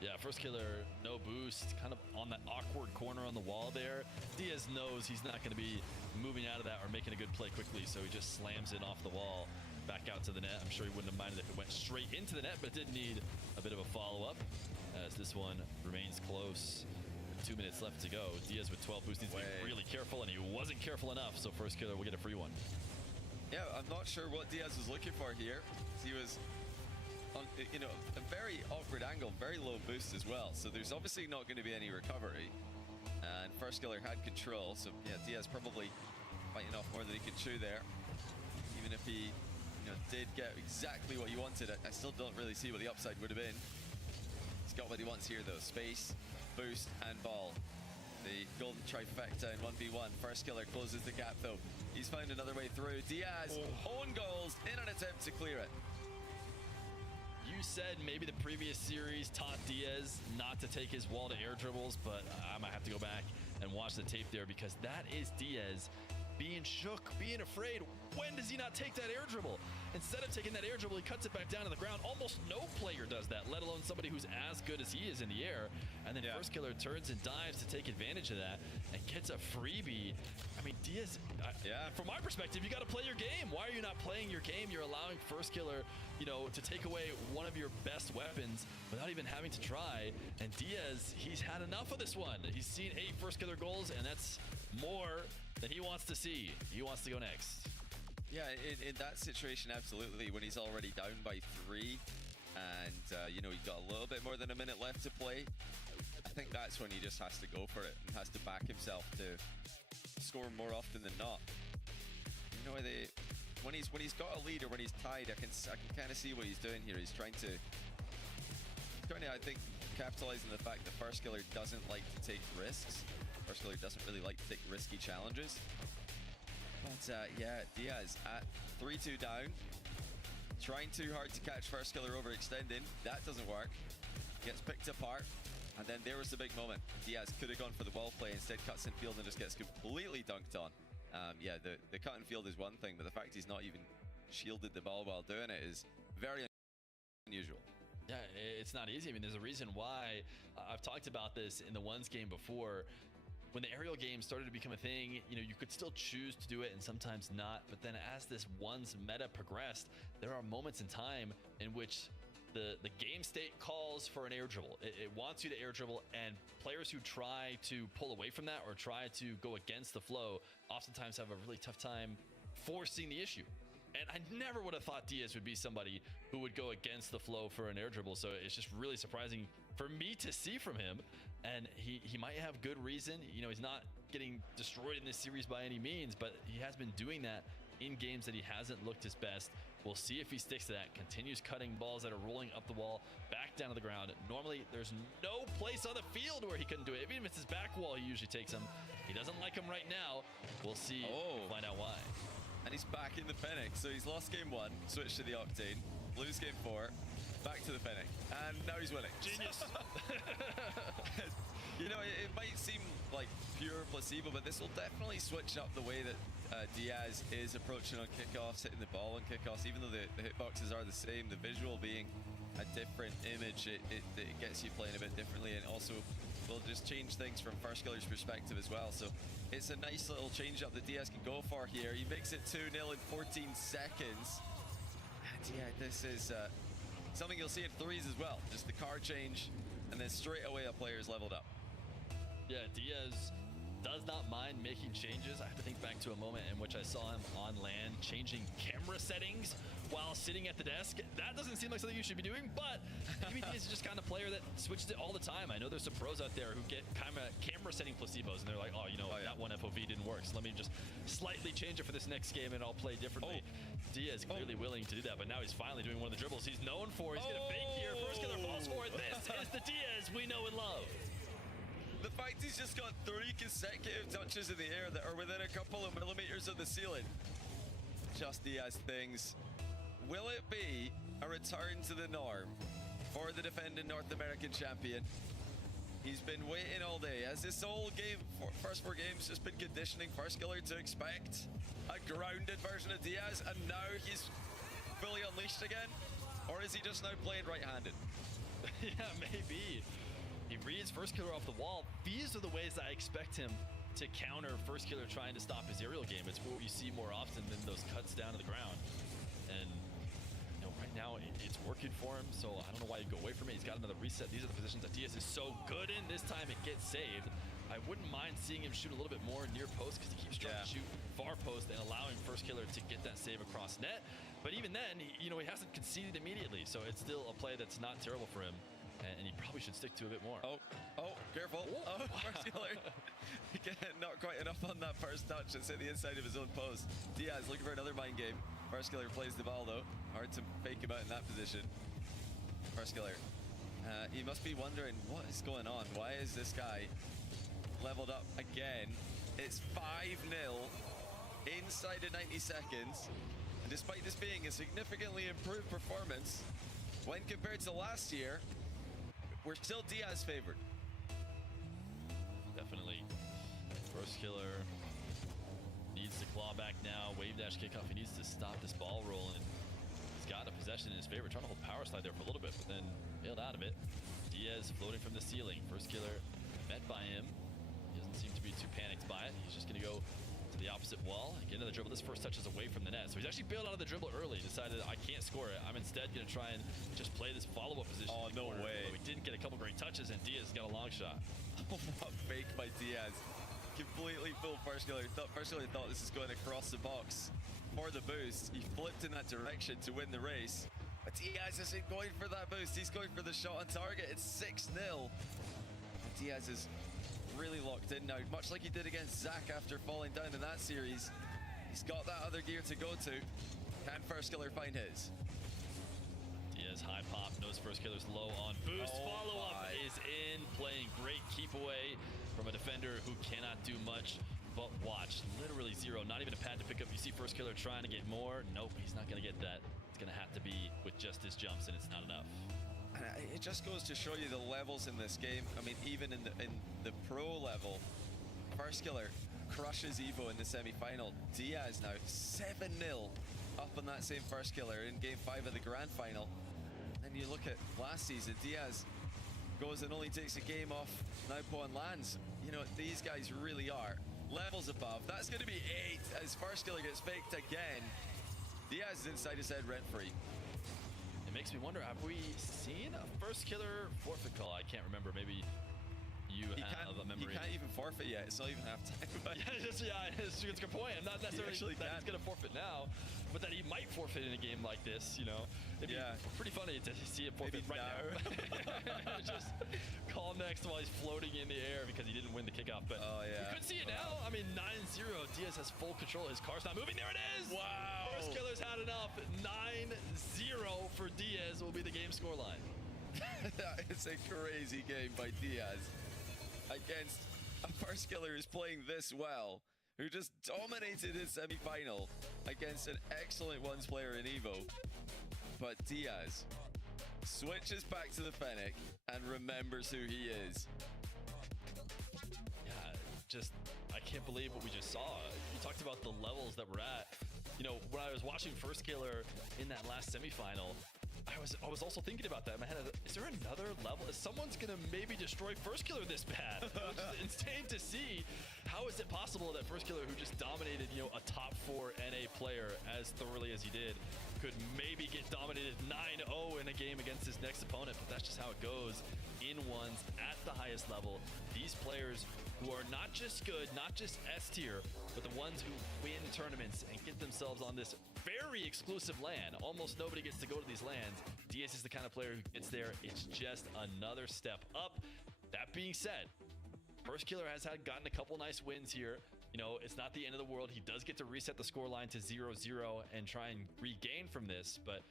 Yeah, First Killer, no boost, kind of on that awkward corner on the wall there. Diaz knows he's not going to be moving out of that or making a good play quickly, so he just slams it off the wall, back out to the net. I'm sure he wouldn't have minded if it went straight into the net, but it did need a bit of a follow-up as this one remains close. 2 minutes left to go. Diaz with 12 boosts needs to be really careful, and he wasn't careful enough, so First Killer will get a free one. Yeah, I'm not sure what Diaz was looking for here. He was on, you know, a very awkward angle, very low boost as well. So there's obviously not going to be any recovery. And First Killer had control, so yeah, Diaz probably biting off more than he could chew there. Even if he, did get exactly what he wanted, I still don't really see what the upside would have been. He's got what he wants here though: space, boost, and ball. The golden trifecta in 1v1. First Killer closes the gap though. He's found another way through. Diaz, own goals in an attempt to clear it. You said maybe the previous series taught Diaz not to take his wall to air dribbles, but I might have to go back and watch the tape there, because that is Diaz being shook, being afraid. When does he not take that air dribble? Instead of taking that air dribble, he cuts it back down to the ground. Almost no player does that, let alone somebody who's as good as he is in the air. And then First Killer turns and dives to take advantage of that and gets a freebie. I mean, Diaz, from my perspective, you got to play your game. Why are you not playing your game? You're allowing First Killer, to take away one of your best weapons without even having to try. And Diaz, he's had enough of this one. He's seen 8 First Killer goals, and that's more than he wants to see. He wants to go next. Yeah, in that situation, absolutely. When he's already down by 3 and, he's got a little bit more than a minute left to play, I think that's when he just has to go for it and has to back himself to score more often than not. When he's got a lead or when he's tied, I can kind of see what he's doing here. He's trying to, I think, capitalize on the fact that First Killer doesn't like to take risks. First Killer doesn't really like to take risky challenges. But Diaz at 3-2 down, trying too hard to catch First Killer overextending. That doesn't work. Gets picked apart, and then there was the big moment. Diaz could have gone for the ball play, instead cuts in field and just gets completely dunked on. The cut in field is one thing, but the fact he's not even shielded the ball while doing it is very unusual. Yeah, it's not easy. I mean, there's a reason why. I've talked about this in the ones game before. When the aerial game started to become a thing, you could still choose to do it and sometimes not. But then as this ones meta progressed, there are moments in time in which the game state calls for an air dribble. It wants you to air dribble, and players who try to pull away from that or try to go against the flow oftentimes have a really tough time forcing the issue. And I never would have thought Diaz would be somebody who would go against the flow for an air dribble. So it's just really surprising for me to see from him. And he might have good reason. He's not getting destroyed in this series by any means, but he has been doing that in games that he hasn't looked his best. We'll see if he sticks to that, continues cutting balls that are rolling up the wall, back down to the ground. Normally, there's no place on the field where he couldn't do it. Even if it's his back wall, he usually takes them. He doesn't like them right now. We'll see. We'll find out why. And he's back in the Fennec. So he's lost game 1, switched to the Octane, lose game 4, back to the Fennec, and now he's winning. Genius. It might seem like pure placebo, but this will definitely switch up the way that Diaz is approaching on kickoffs, hitting the ball on kickoffs. Even though the hitboxes are the same, the visual being a different image, it gets you playing a bit differently, and also will just change things from First Killer's perspective as well. So it's a nice little change up that Diaz can go for here. He makes it 2-0 in 14 seconds. And this is something you'll see in threes as well. Just the card change, and then straight away a player's leveled up. Yeah, Diaz does not mind making changes. I have to think back to a moment in which I saw him on land changing camera settings while sitting at the desk. That doesn't seem like something you should be doing, but maybe Diaz is just kind of player that switches it all the time. I know there's some pros out there who get kind of camera setting placebos, and they're like, that one FOV didn't work, so let me just slightly change it for this next game and I'll play differently. Diaz clearly willing to do that, but now he's finally doing one of the dribbles he's known for. He's going to fake here. First Killer falls for it. This is the Diaz we know and love. The fact he's just got 3 consecutive touches in the air that are within a couple of millimeters of the ceiling. Just Diaz things. Will it be a return to the norm for the defending North American champion? He's been waiting all day. Has this whole game, first 4 games, just been conditioning First Killer to expect a grounded version of Diaz, and now he's fully unleashed again? Or is he just now playing right-handed? Yeah, maybe. He reads First Killer off the wall. These are the ways that I expect him to counter First Killer trying to stop his aerial game. It's what you see more often than those cuts down to the ground. And right now it's working for him, so I don't know why he'd go away from it. He's got another reset. These are the positions that Diaz is so good in. This time it gets saved. I wouldn't mind seeing him shoot a little bit more near post, because he keeps trying to shoot far post and allowing First Killer to get that save across net. But even then, he hasn't conceded immediately, so it's still a play that's not terrible for him. and he probably should stick to a bit more. Oh, careful. Oh, First Killer. Again, not quite enough on that first touch. It's hit the inside of his own post. Diaz looking for another mind game. First Killer plays the ball though. Hard to fake him out in that position. First Killer. He must be wondering what is going on. Why is this guy leveled up again? It's 5-0 inside of 90 seconds. And despite this being a significantly improved performance, when compared to last year, we're still Diaz favored. Definitely. First Killer needs to claw back now. Wave dash kickoff. He needs to stop this ball rolling. He's got a possession in his favor. Trying to hold power slide there for a little bit, but then bailed out of it. Diaz floating from the ceiling. First Killer met by him. He doesn't seem to be too panicked by it. He's just going to go to the opposite wall. Get another dribble. This first touch is away from the net. So he's actually bailed out of the dribble early. Decided, I can't score it. I'm instead going to try and just play this follow-up position. Oh, no way. But we didn't get a couple great touches, and Diaz got a long shot. Oh, what fake by Diaz. Completely fooled First Killer. First Killer thought this is going across the box for the boost. He flipped in that direction to win the race. But Diaz isn't going for that boost. He's going for the shot on target. It's 6-0. Diaz is really locked in now, much like he did against Zach after falling down in that series. He's got that other gear to go to. Can First Killer find his? Diaz high pop, knows First Killer's low on boost. Follow-up is in, playing great keep away from a defender who cannot do much but watch. Literally zero, not even a pad to pick up. You see First Killer trying to get more. Nope, he's not going to get that. It's going to have to be with just his jumps, and it's not enough. And it just goes to show you the levels in this game. I mean, even in the pro level, First Killer crushes Evo in the semi-final. Diaz now 7-0 up on that same First Killer in Game 5 of the Grand Final. And you look at last season, Diaz goes and only takes a game off Naupo and lands. You know, these guys really are levels above. That's going to be 8 as First Killer gets faked again. Diaz is inside his head rent-free. It makes me wonder, have we seen a First Killer forfeit call? I can't remember. Maybe you have a memory. He can't even forfeit yet. It's not even half time. It's a good point. I'm not necessarily that he's going to forfeit now, but that he might forfeit in a game like this, you know. It'd be pretty funny to see him forfeit right now. Just call next while he's floating in the air because he didn't win the kickoff. But you could see it now. I mean, 9-0. Diaz has full control. His car's not moving. There it is. Wow. First Killer's had enough. 9-0 for Diaz will be the game scoreline. It's a crazy game by Diaz against a First Killer who's playing this well, who just dominated his semi-final against an excellent ones player in Evo. But Diaz switches back to the Fennec and remembers who he is. Yeah, just, I can't believe what we just saw. You talked about the levels that we're at. You know, when I was watching First Killer in that last semifinal, I was also thinking about that in my head. Is there another level? Is someone's gonna maybe destroy First Killer this bad? Which is insane to see. How is it possible that First Killer, who just dominated, you know, a top 4 NA player as thoroughly as he did, could maybe get dominated 9-0 in a game against his next opponent? But that's just how it goes in ones at the highest level. These players who are not just good, not just S tier, but the ones who win tournaments and get themselves on this very exclusive LAN. Almost nobody gets to go to these LANs. Diaz is the kind of player who gets there. It's just another step up. That being said, First Killer has gotten a couple nice wins here. You know, it's not the end of the world. He does get to reset the scoreline to 0-0 and try and regain from this, but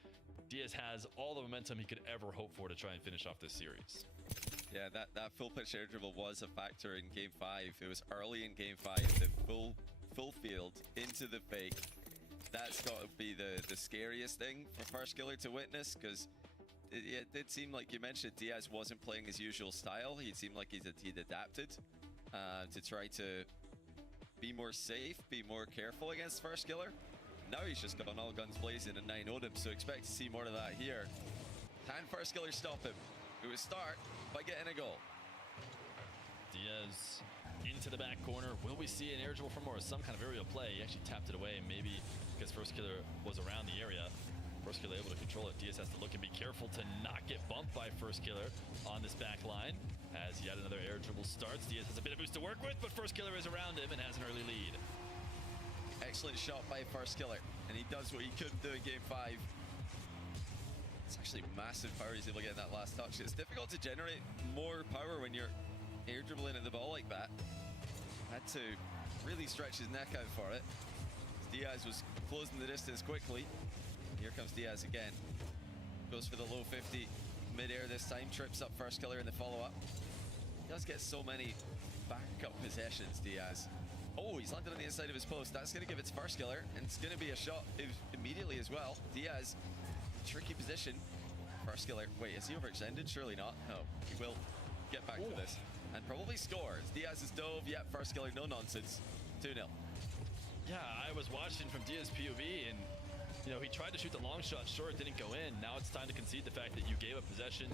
Diaz has all the momentum he could ever hope for to try and finish off this series. Yeah, that full pitch air dribble was a factor in Game 5. It was early in Game 5, the full field into the fake. That's got to be the scariest thing for First Killer to witness, because it did seem like you mentioned Diaz wasn't playing his usual style. He seemed like he'd adapted to try to be more safe, be more careful against First Killer. Now he's just gone all guns blazing and 9-0'd him, so expect to see more of that here. Can First Killer stop him? It would start by getting a goal. Diaz into the back corner. Will we see an air dribble from or some kind of aerial play? He actually tapped it away, maybe because First Killer was around the area. First Killer able to control it. Diaz has to look and be careful to not get bumped by First Killer on this back line. As yet another air dribble starts. Diaz has a bit of boost to work with, but First Killer is around him and has an early lead. Excellent shot by First Killer, and he does what he couldn't do in Game 5. It's actually massive power he's able to get in that last touch. It's difficult to generate more power when you're air dribbling at the ball like that. Had to really stretch his neck out for it. Diaz was closing the distance quickly. Here comes Diaz again. Goes for the low 50 mid-air this time. Trips up first killer in the follow-up. He does get so many backup possessions, Diaz. Oh, he's landed on the inside of his post. That's going to give it to first killer, and it's going to be a shot immediately as well. Diaz, tricky position. First killer. Wait, is he overextended? Surely not. No, he will get back to this and probably scores. Diaz is dove. Yeah, first killer, no nonsense. 2-0. Yeah, I was watching from Diaz POV, and you know, he tried to shoot the long shot, sure, it didn't go in. Now it's time to concede the fact that you gave up possession.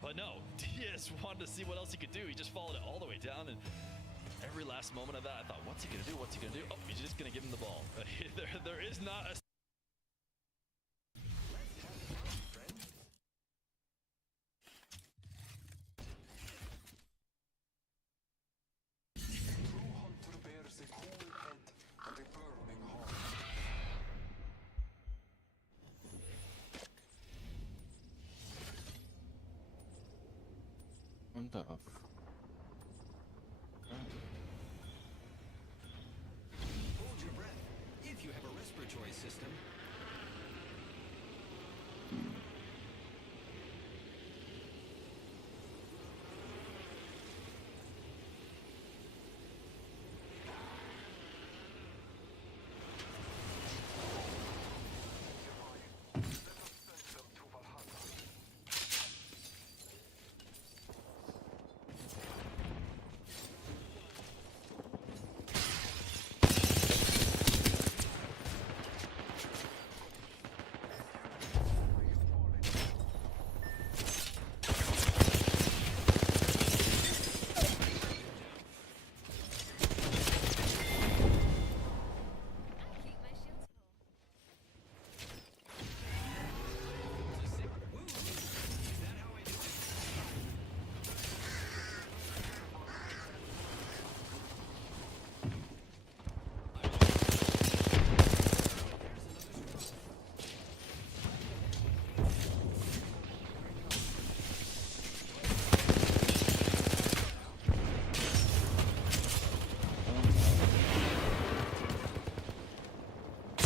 But no, Diaz wanted to see what else he could do. He just followed it all the way down, and every last moment of that, I thought, what's he gonna do? What's he gonna do? Oh, he's just gonna give him the ball. There is not a What the f- Hold your breath if you have a respiratory system.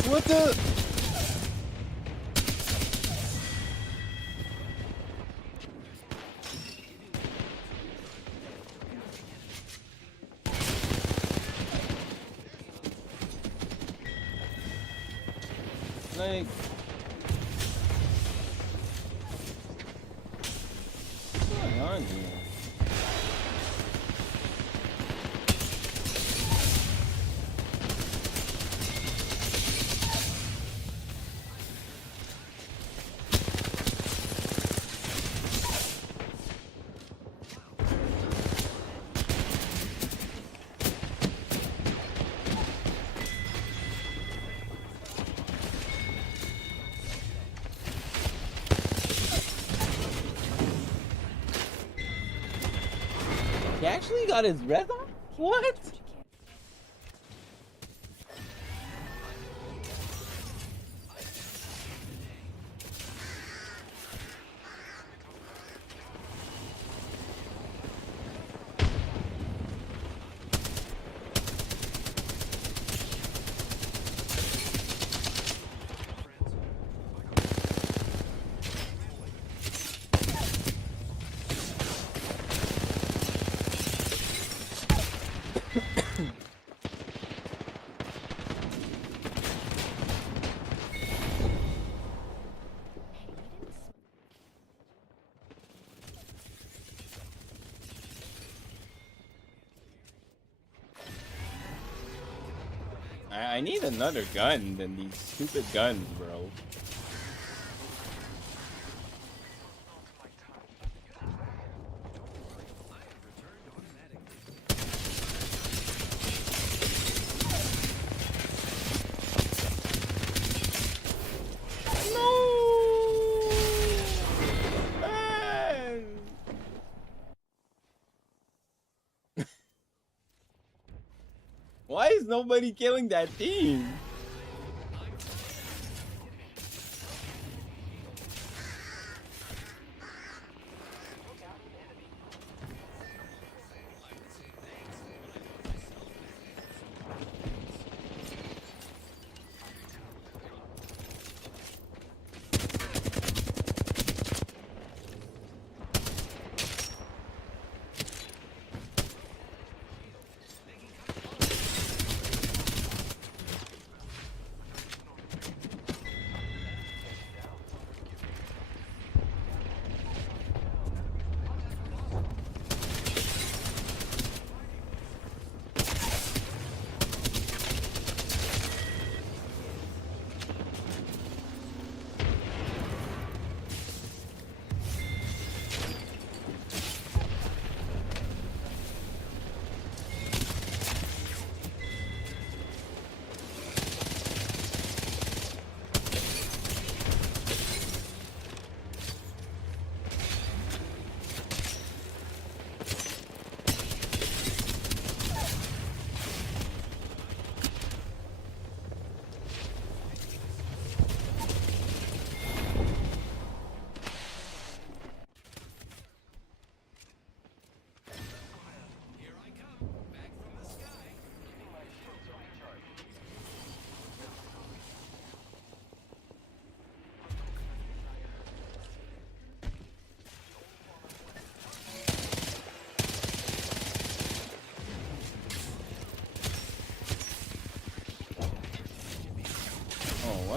What the? Like, what's going on here? He actually got his red on? What? I need another gun than these stupid guns, bro. Why is nobody killing that team?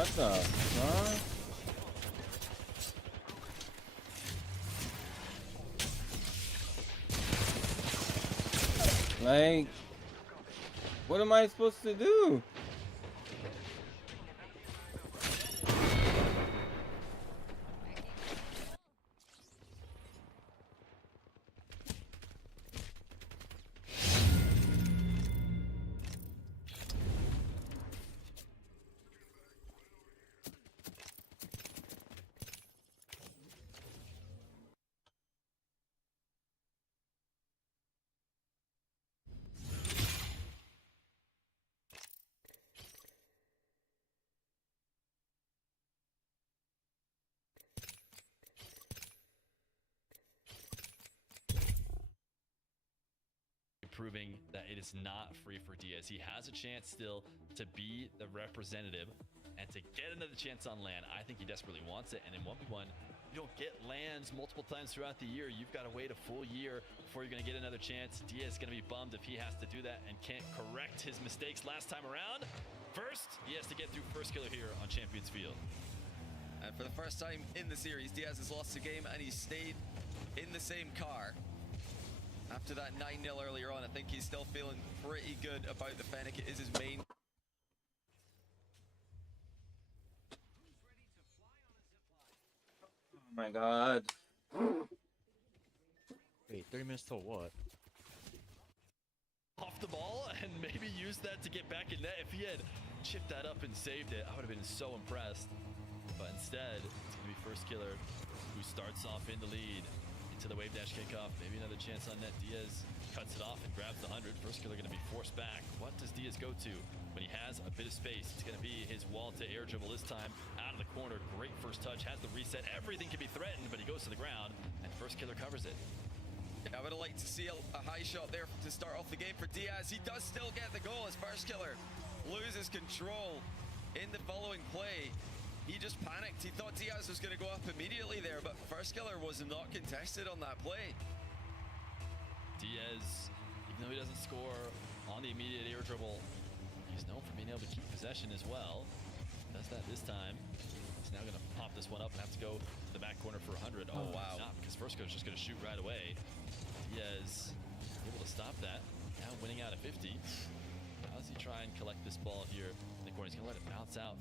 What the fuck? Like, what am I supposed to do? Proving that it is not free for Diaz. He has a chance still to be the representative and to get another chance on land. I think he desperately wants it. And in 1v1, you don't get lands multiple times throughout the year. You've got to wait a full year before you're going to get another chance. Diaz is going to be bummed if he has to do that and can't correct his mistakes last time around. First, he has to get through first killer here on Champions Field. And for the first time in the series, Diaz has lost the game and he's stayed in the same car. After that 9-0 earlier on, I think he's still feeling pretty good about the Fennec. It is his main. Oh my god. Wait, 3 minutes till what? Off the ball and maybe use that to get back in net. If he had chipped that up and saved it, I would have been so impressed. But instead, it's going to be first killer who starts off in the lead. To the wave dash kickoff, maybe another chance on net. Diaz cuts it off and grabs the 100. First killer going to be forced back. What does Diaz go to when he has a bit of space? It's going to be his wall to air dribble this time out of the corner. Great first touch, has the reset. Everything can be threatened, but he goes to the ground and first killer covers it. Yeah, I would have liked to see a high shot there to start off the game for Diaz. He does still get the goal as first killer loses control in the following play. He just panicked. He thought Diaz was going to go up immediately there, but first killer was not contested on that play. Diaz, even though he doesn't score on the immediate air dribble, he's known for being able to keep possession as well. Does that this time. He's now going to pop this one up and have to go to the back corner for 100. Oh, wow. Not because first killer's just going to shoot right away. Diaz able to stop that. Now winning out of 50. How does he try and collect this ball here in the corner? He's going to let it bounce out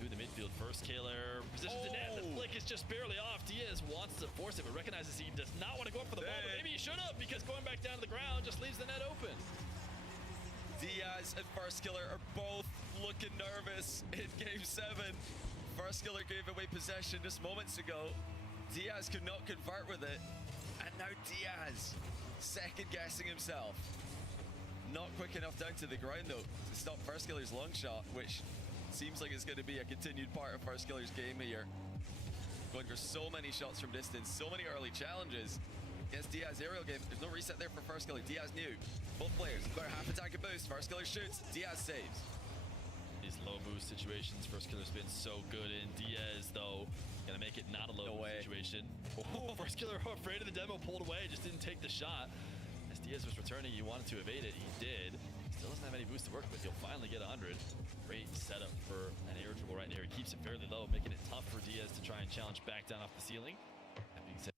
to the midfield. First killer position to net. The flick is just barely off. Diaz wants to force it, but recognizes he does not want to go up for the ball. But maybe he should have, because going back down to the ground just leaves the net open. Diaz and first killer are both looking nervous in game 7. First killer gave away possession just moments ago. Diaz could not convert with it. And now Diaz second guessing himself. Not quick enough down to the ground though to stop first killer's long shot, which seems like it's going to be a continued part of first killer's game here. Going for so many shots from distance, so many early challenges. Against Diaz aerial game, there's no reset there for first killer. Diaz knew. Both players got half a tank of boost. First killer shoots, Diaz saves. These low boost situations, first killer's been so good in. Diaz though, gonna make it not a low boost situation. Oh, first killer afraid of the demo, pulled away, just didn't take the shot. As Diaz was returning, he wanted to evade it, he did. Still doesn't have any boost to work with. He'll finally get 100. Great setup for an air dribble right here. He keeps it fairly low, making it tough for Diaz to try and challenge back down off the ceiling. That being said,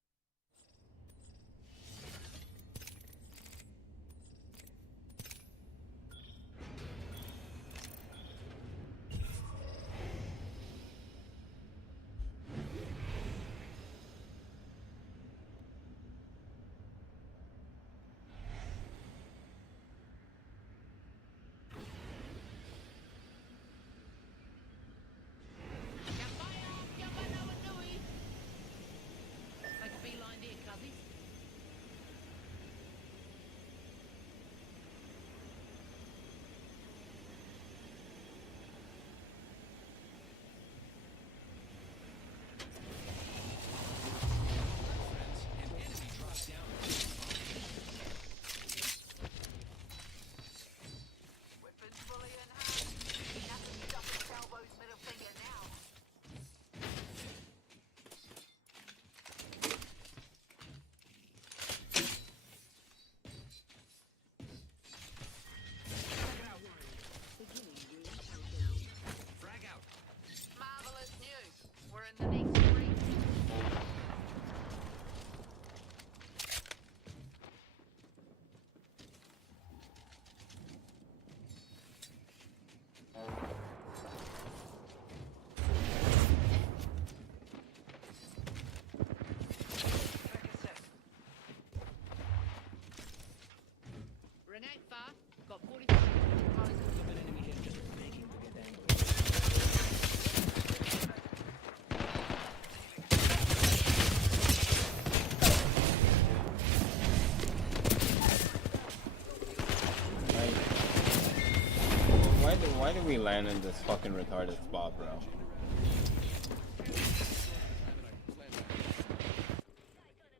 did we land in this fucking retarded spot, bro?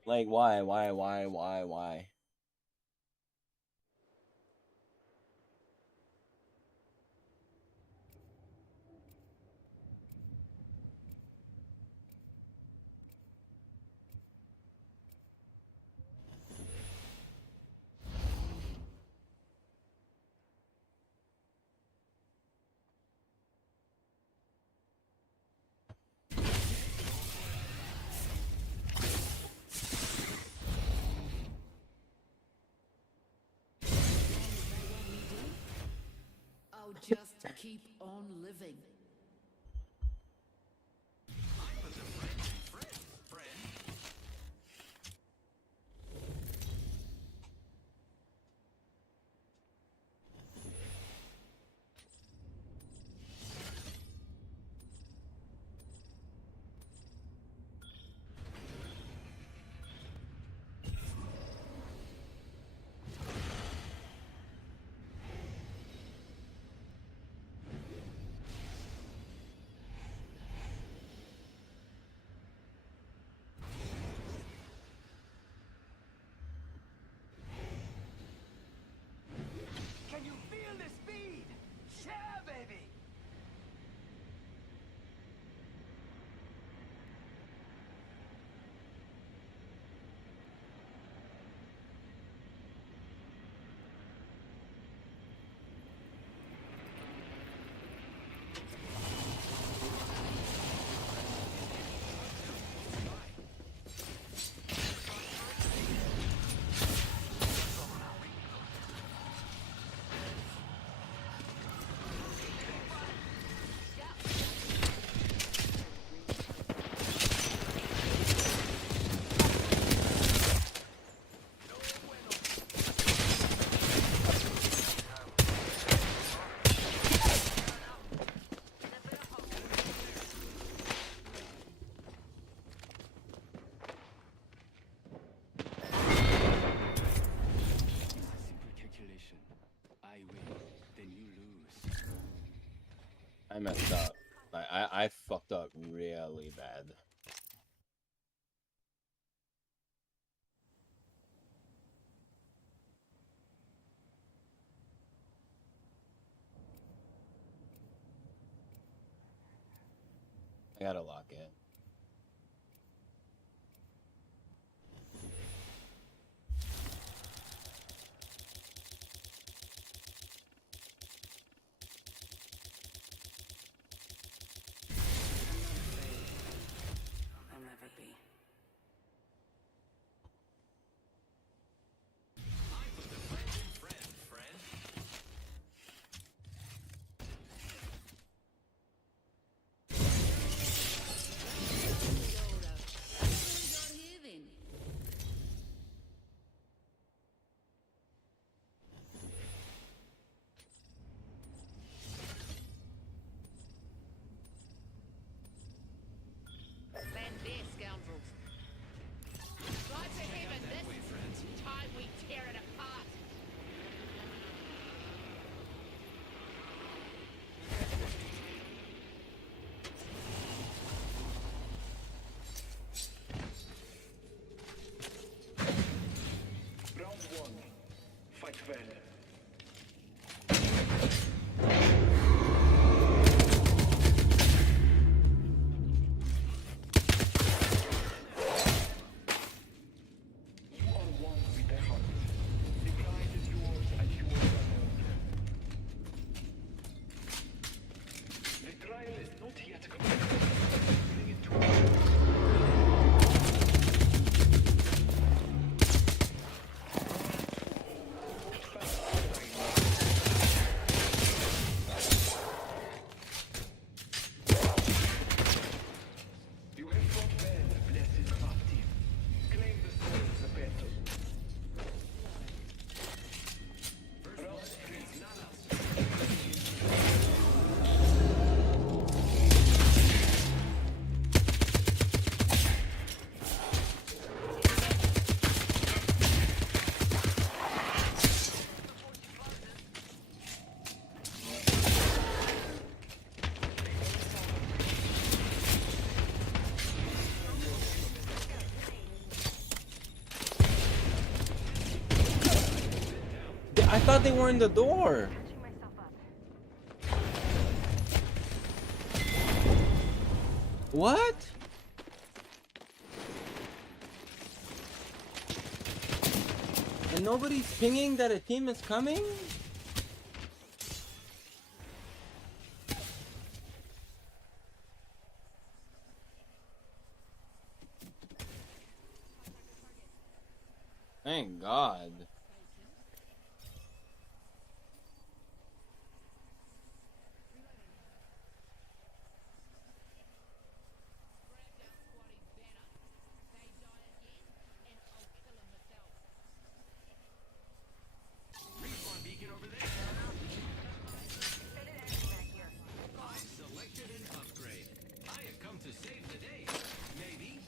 Like, why? I'll just keep on living. Can you feel the speed? Yeah, baby! I messed up. I fucked up really bad. I gotta lock it. I'll never be. I thought they were in the door. What? And nobody's pinging that a team is coming? Thank God. Respawn beacon over there. I've selected an upgrade. I have come to save the day. Maybe.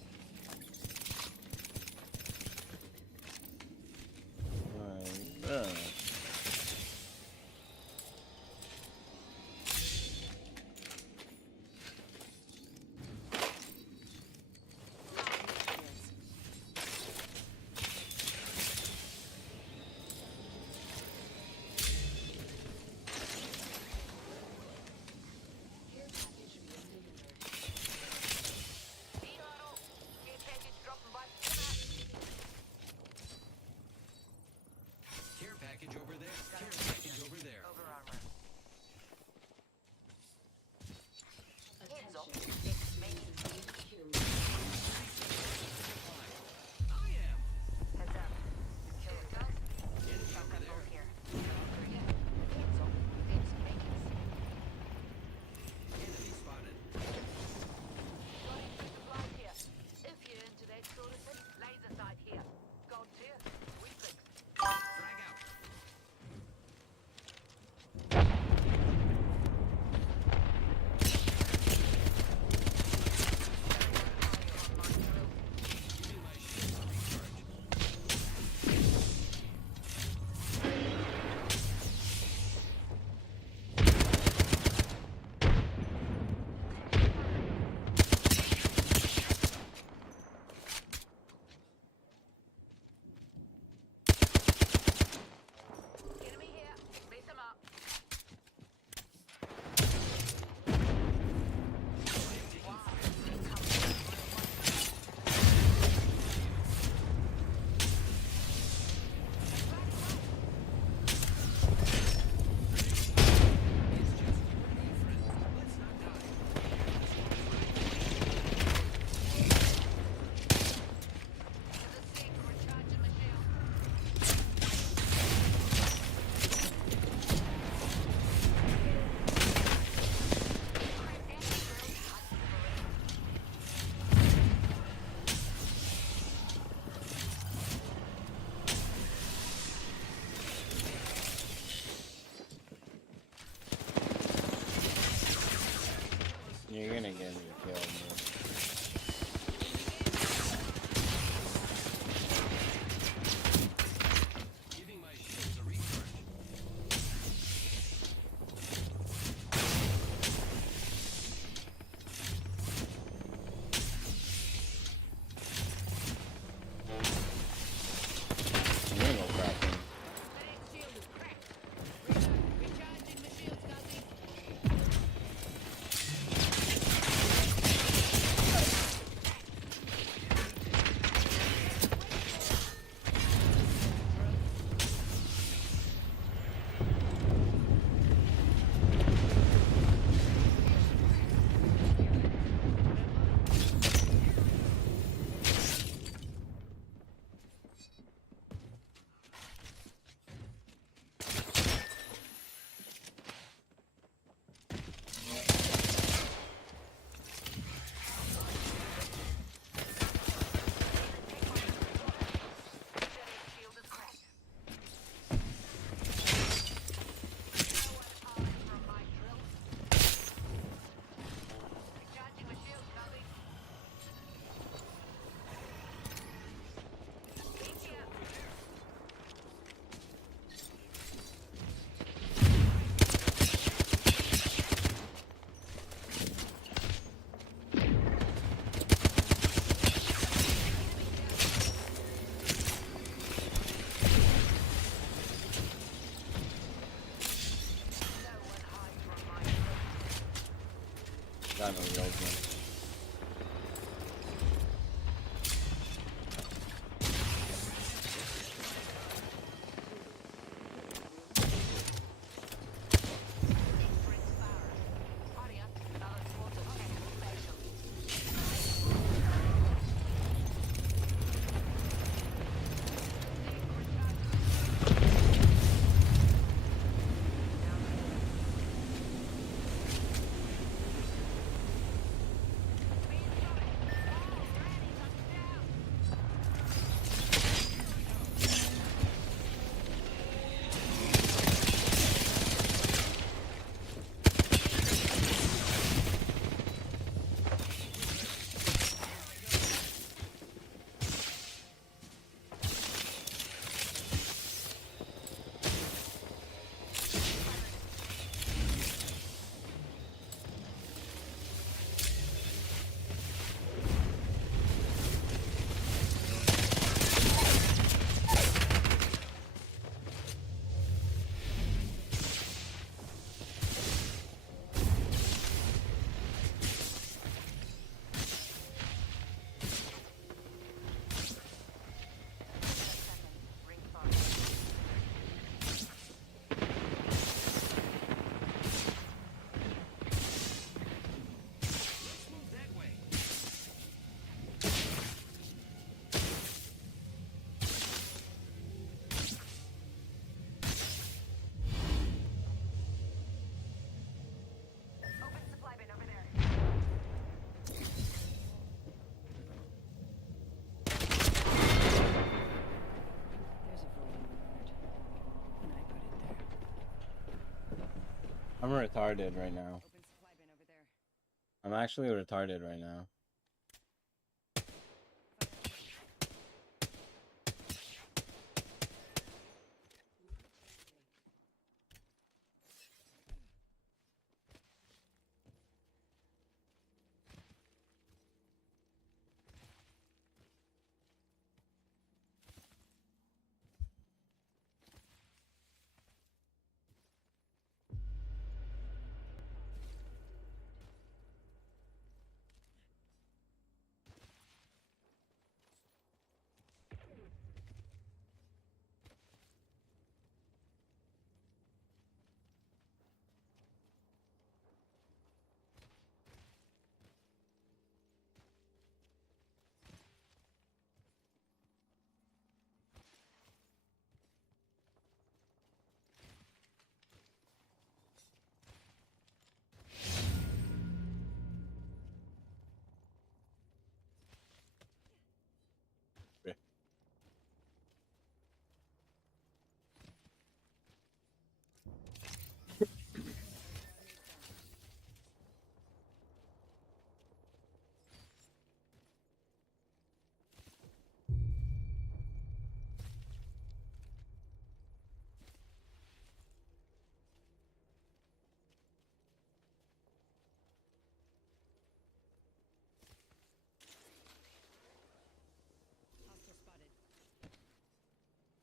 retarded right now. I'm actually retarded right now.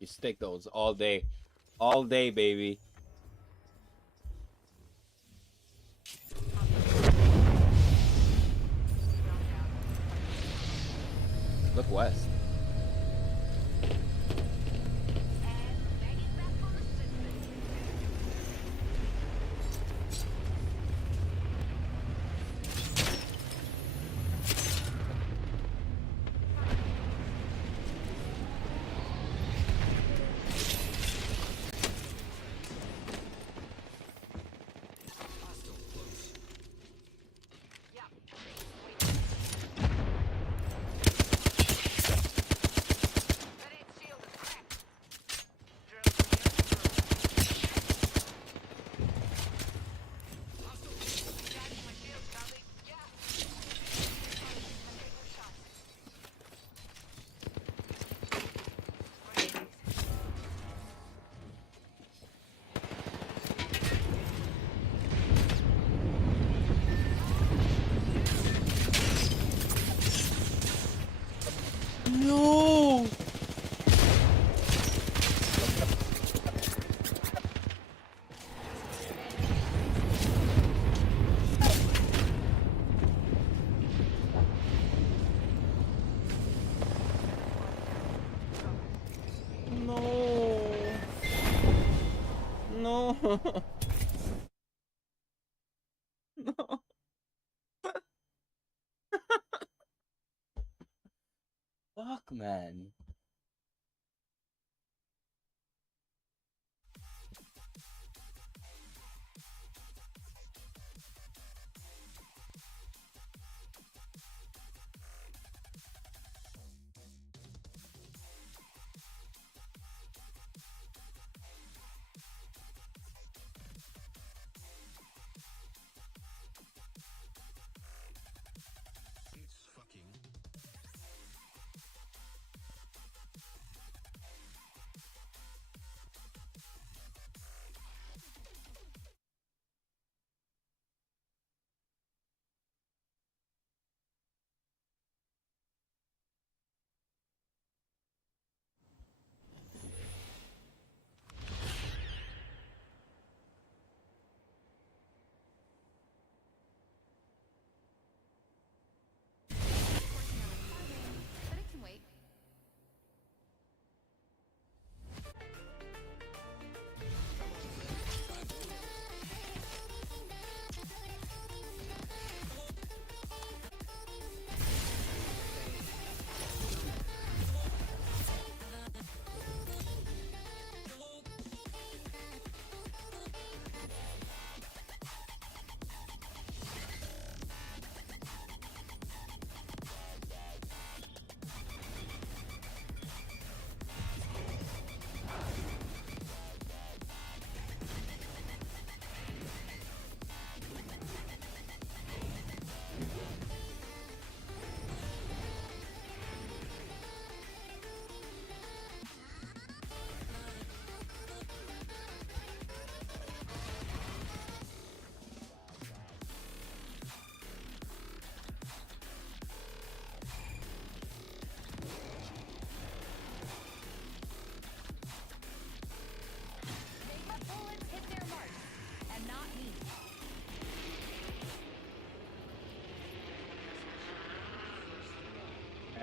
You stick those all day. All day, baby. Look west. No. No. No. No. Fuck, man.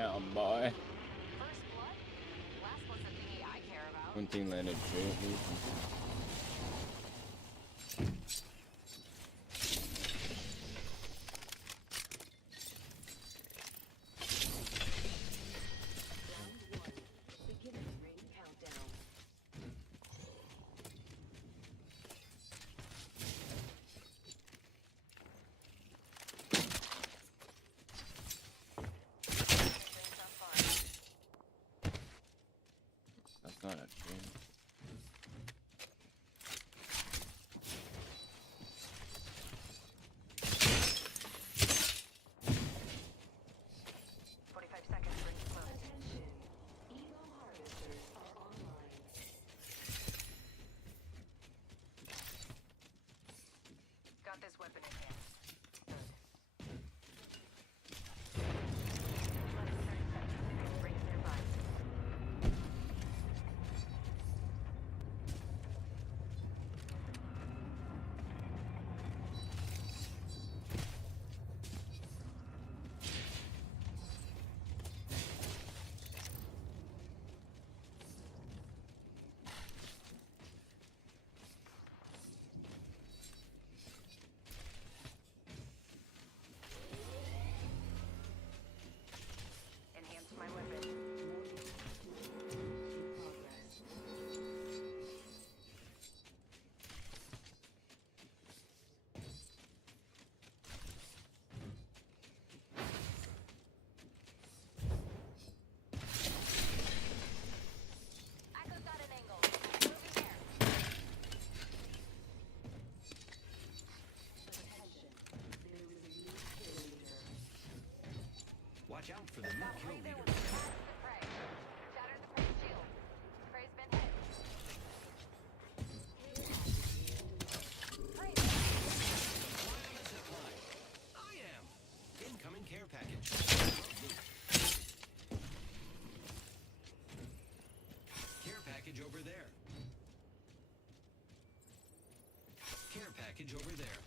Yeah, boy. First blood? Last one's the thingy I care about. One thing let it shoot. That's not a dream. Got this weapon in hand. Enhance my weapon. Echo's got an angle. Moving there. Watch out for the new kill leader. Prey. Shatter the prey's shield. Prey's been hit. I am. Incoming care package. Care package over there. Care package over there.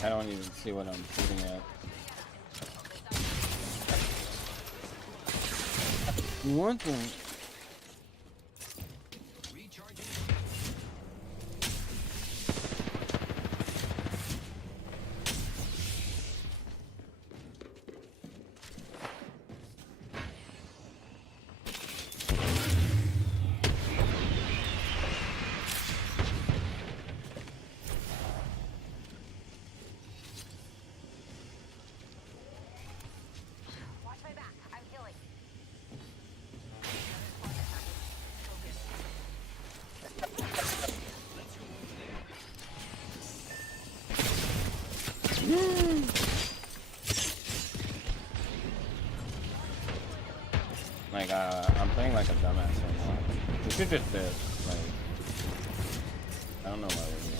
I don't even see what I'm shooting at. What the? Watch my back. I'm healing. Like, I'm playing like a dumbass right now. We should just like, I don't know why we're here.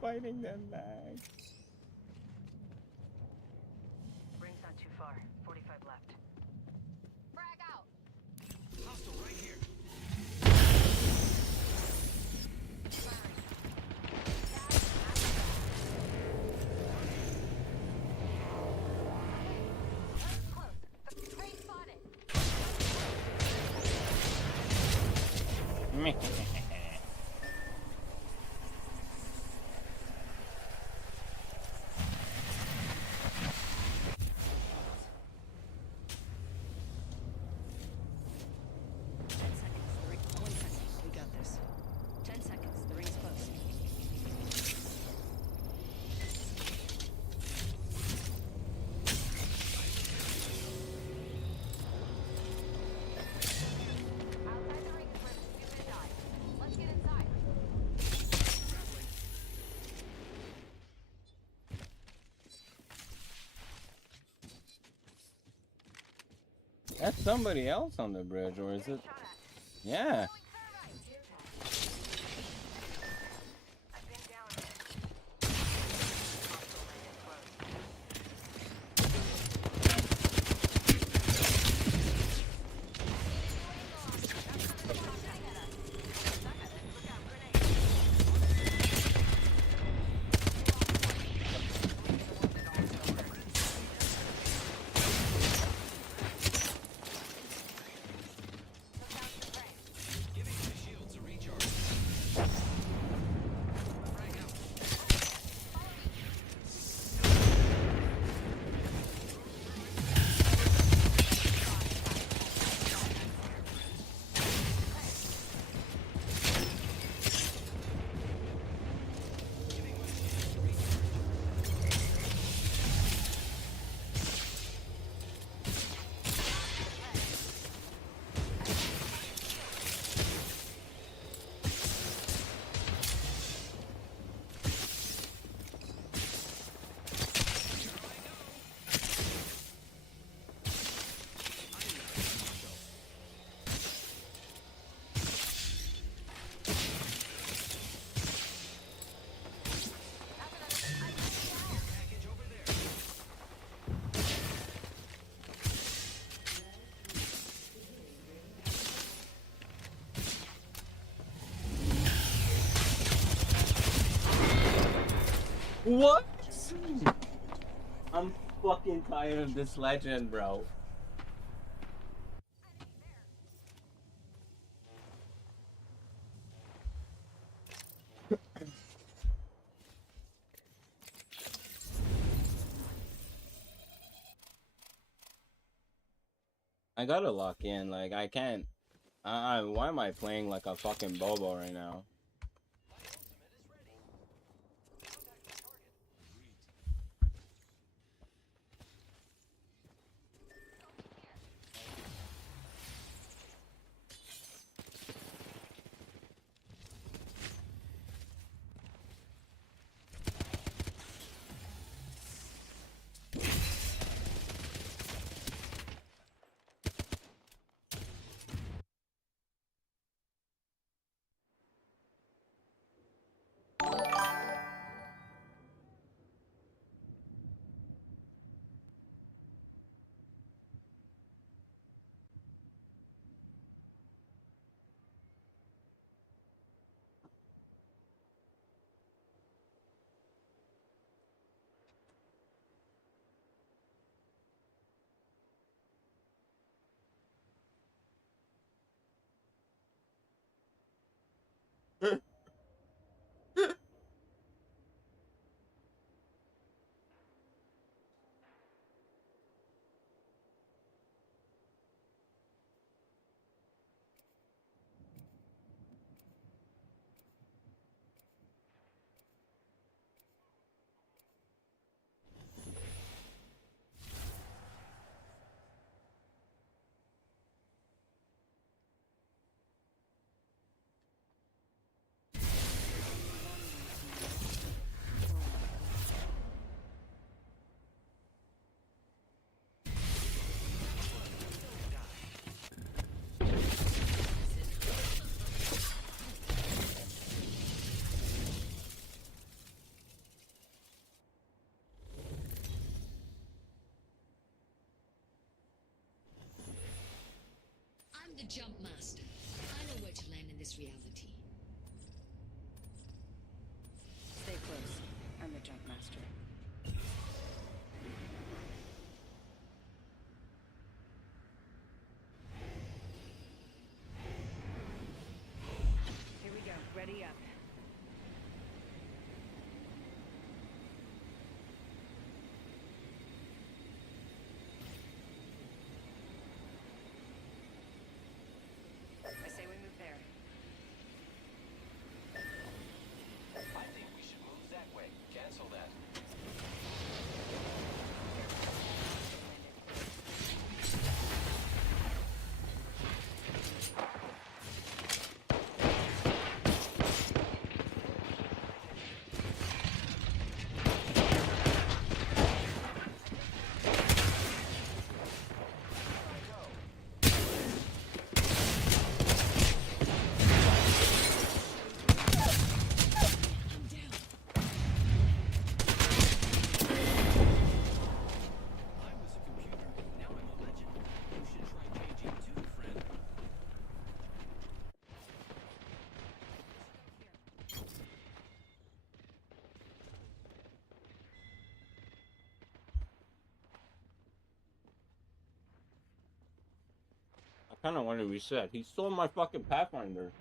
fighting them back. Ring's not too far. 45 left. Frag out. Hostile right here. Meh. We got this. 10 seconds. The ring's close. Outside the ring is where the stupid died. Let's get inside. That's somebody else on the bridge, or is it? Yeah. Giving my shields a recharge. Frag out. Package over there. What? I'm fucking tired of this legend, bro. I gotta lock in, like, I can't. Why am I playing like a fucking Bobo right now? I'm the jump master. I know where to land in this reality. Stay close. I'm the jump master. Here we go. Ready up. I say we move there. I think we should move that way. Cancel that. I kind of want to reset. He stole my fucking Pathfinder.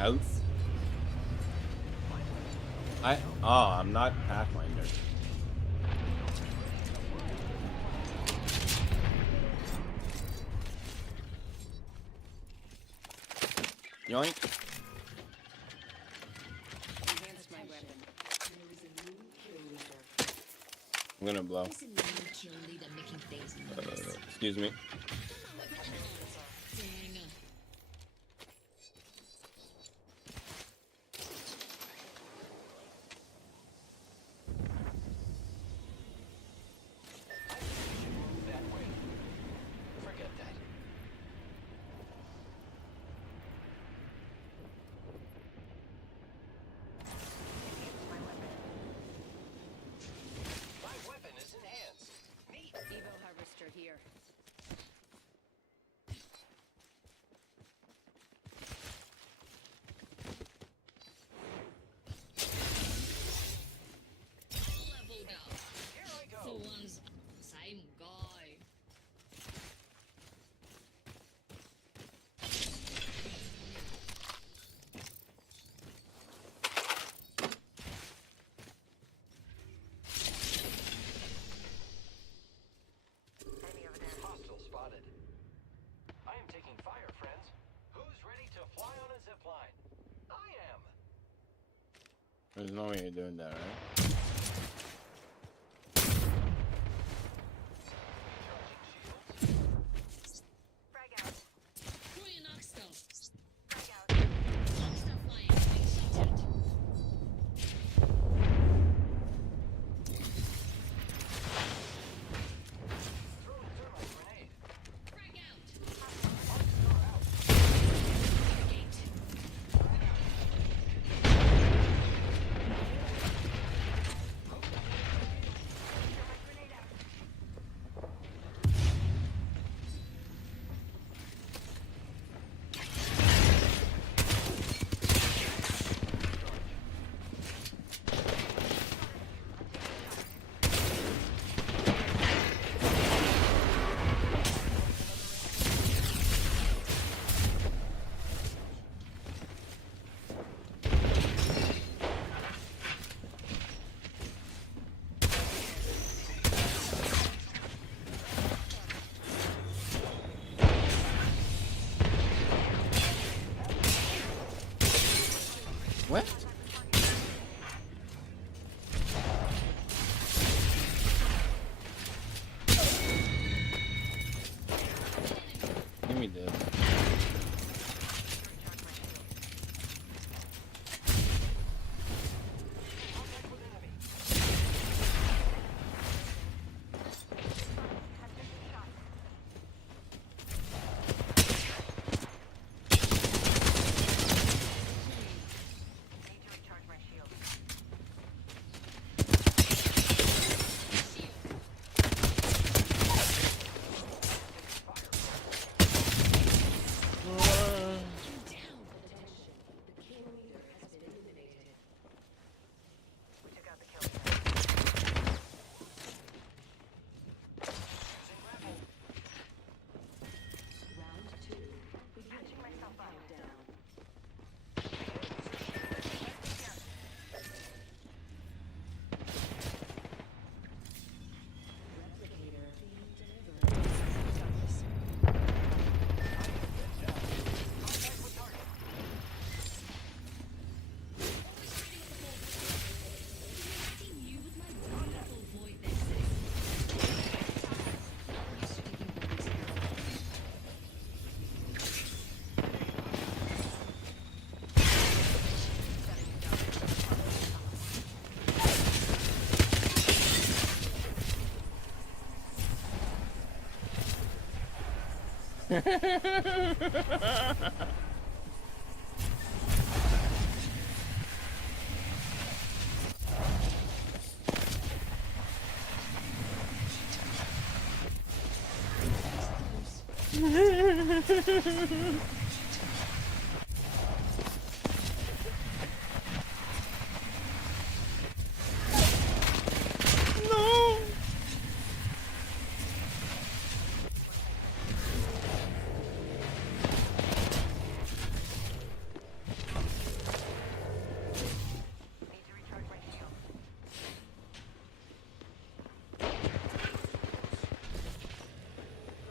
Out. I'm not Pathfinder. Yoink. Enhance my weapon. I'm gonna blow. Excuse me. Evo harvester here. Leveled up. Here I go. For once, same guy. Hostile spotted. I am taking fire, friends. Who's ready to fly on a zip line? I am. There's no way you're doing that, right? No.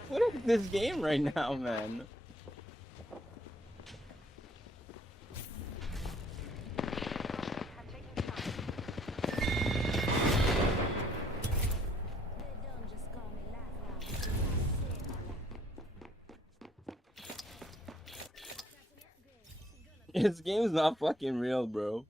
What is this game right now, man? This game's not fucking real, bro.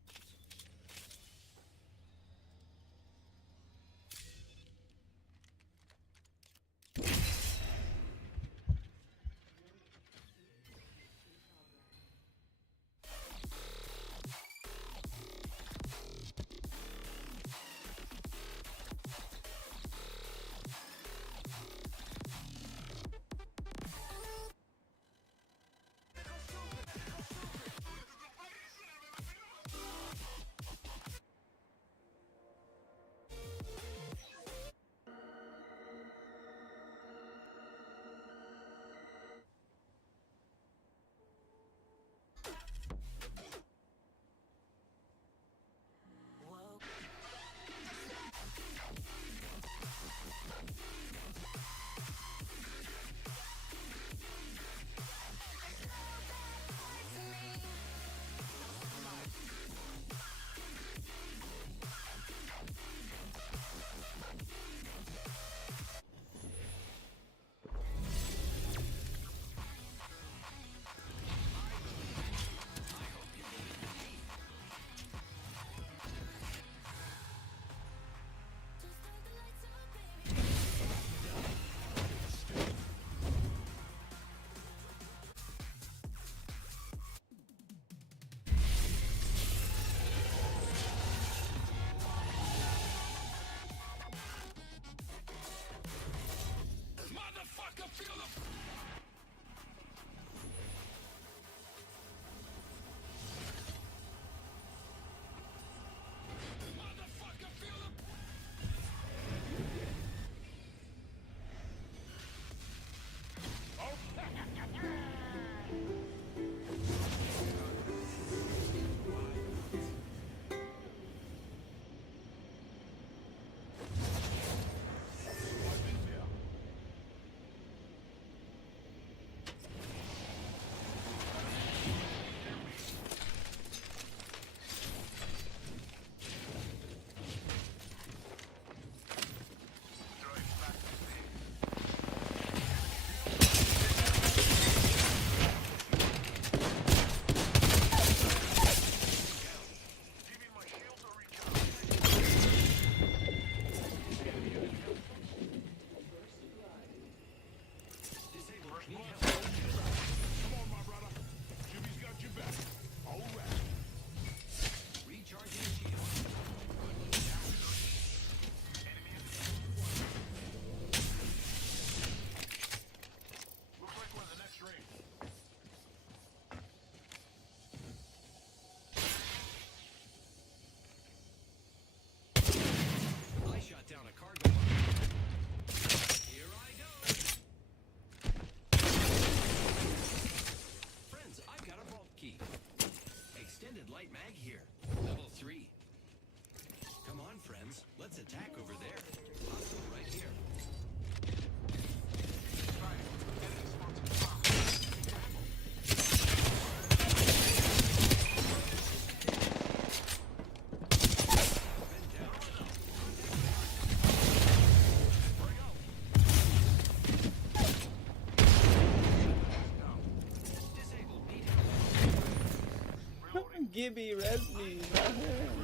Gibby, Resmi, not him.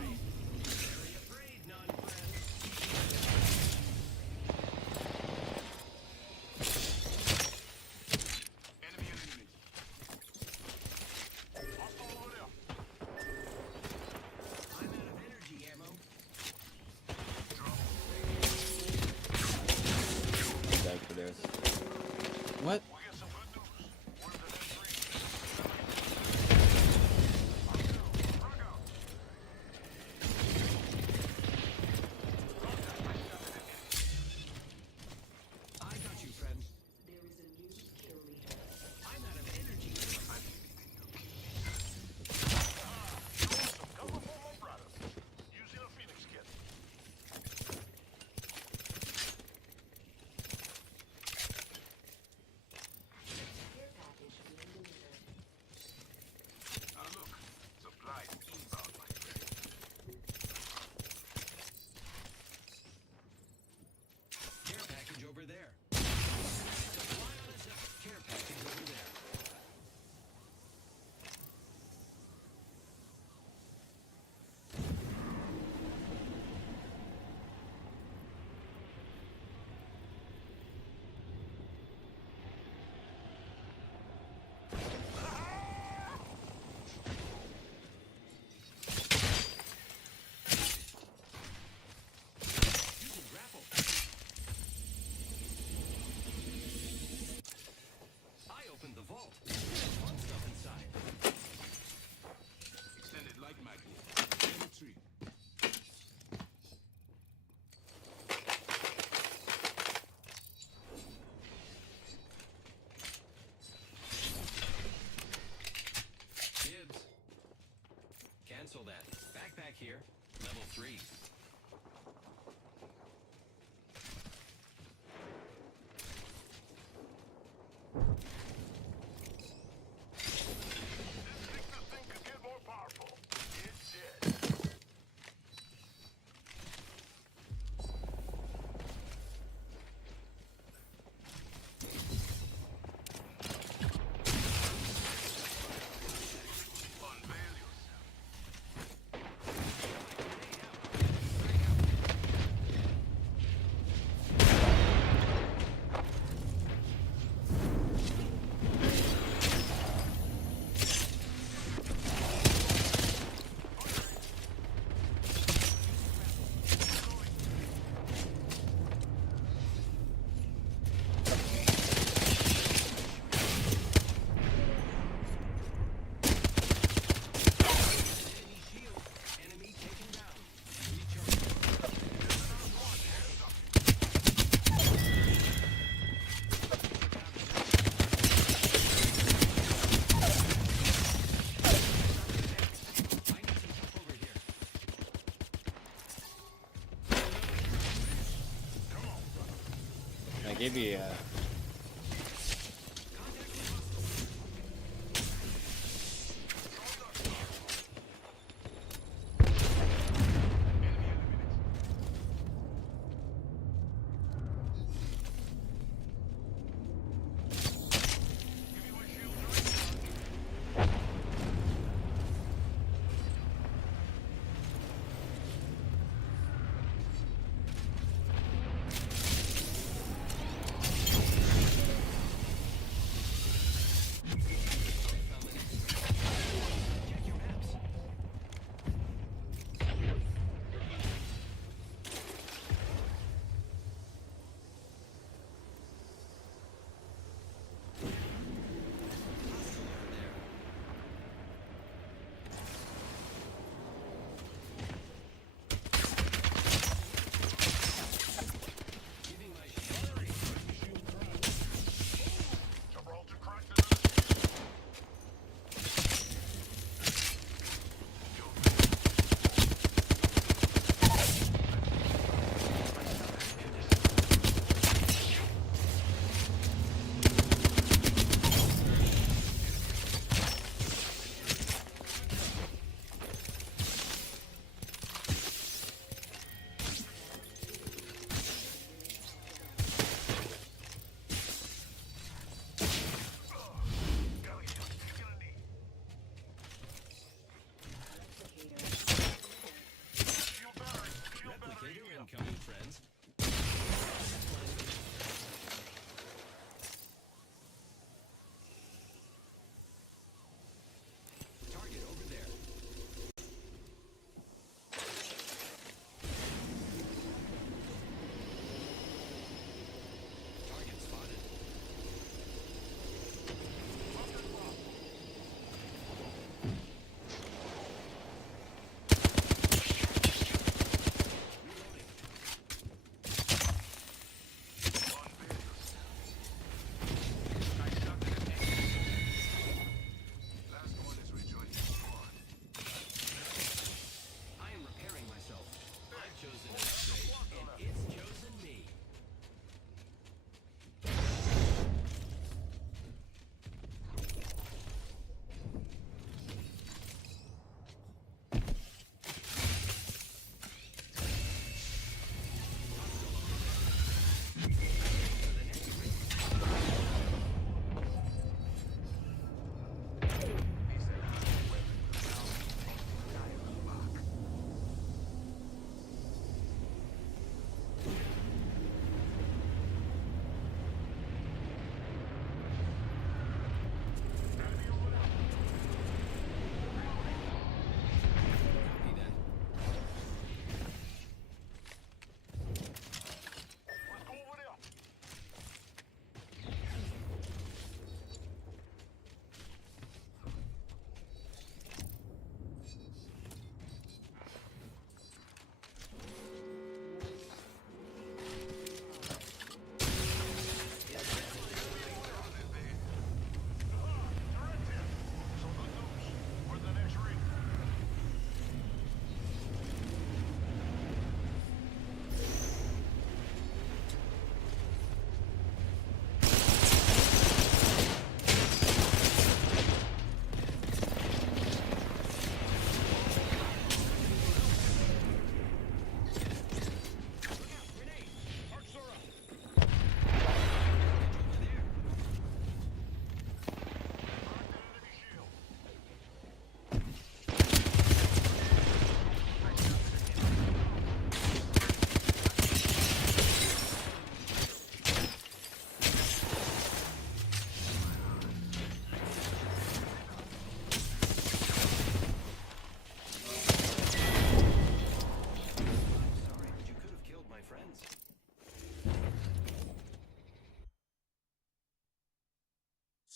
What? I got you, friend. There is a new kill leader. I'm out of energy. Using a Phoenix kit. Care package being delivered. Look, supplies inbound, my friend. Care package over there. Supply on a zip. Care package over there. Using grapple. I opened the vault. Fun stuff inside. Extended light magnet. Level 3. Dibs. Cancel that. Backpack here. Level 3. This thing could get more powerful. It's dead. Unveil yourself. Enemy taken down. I gave you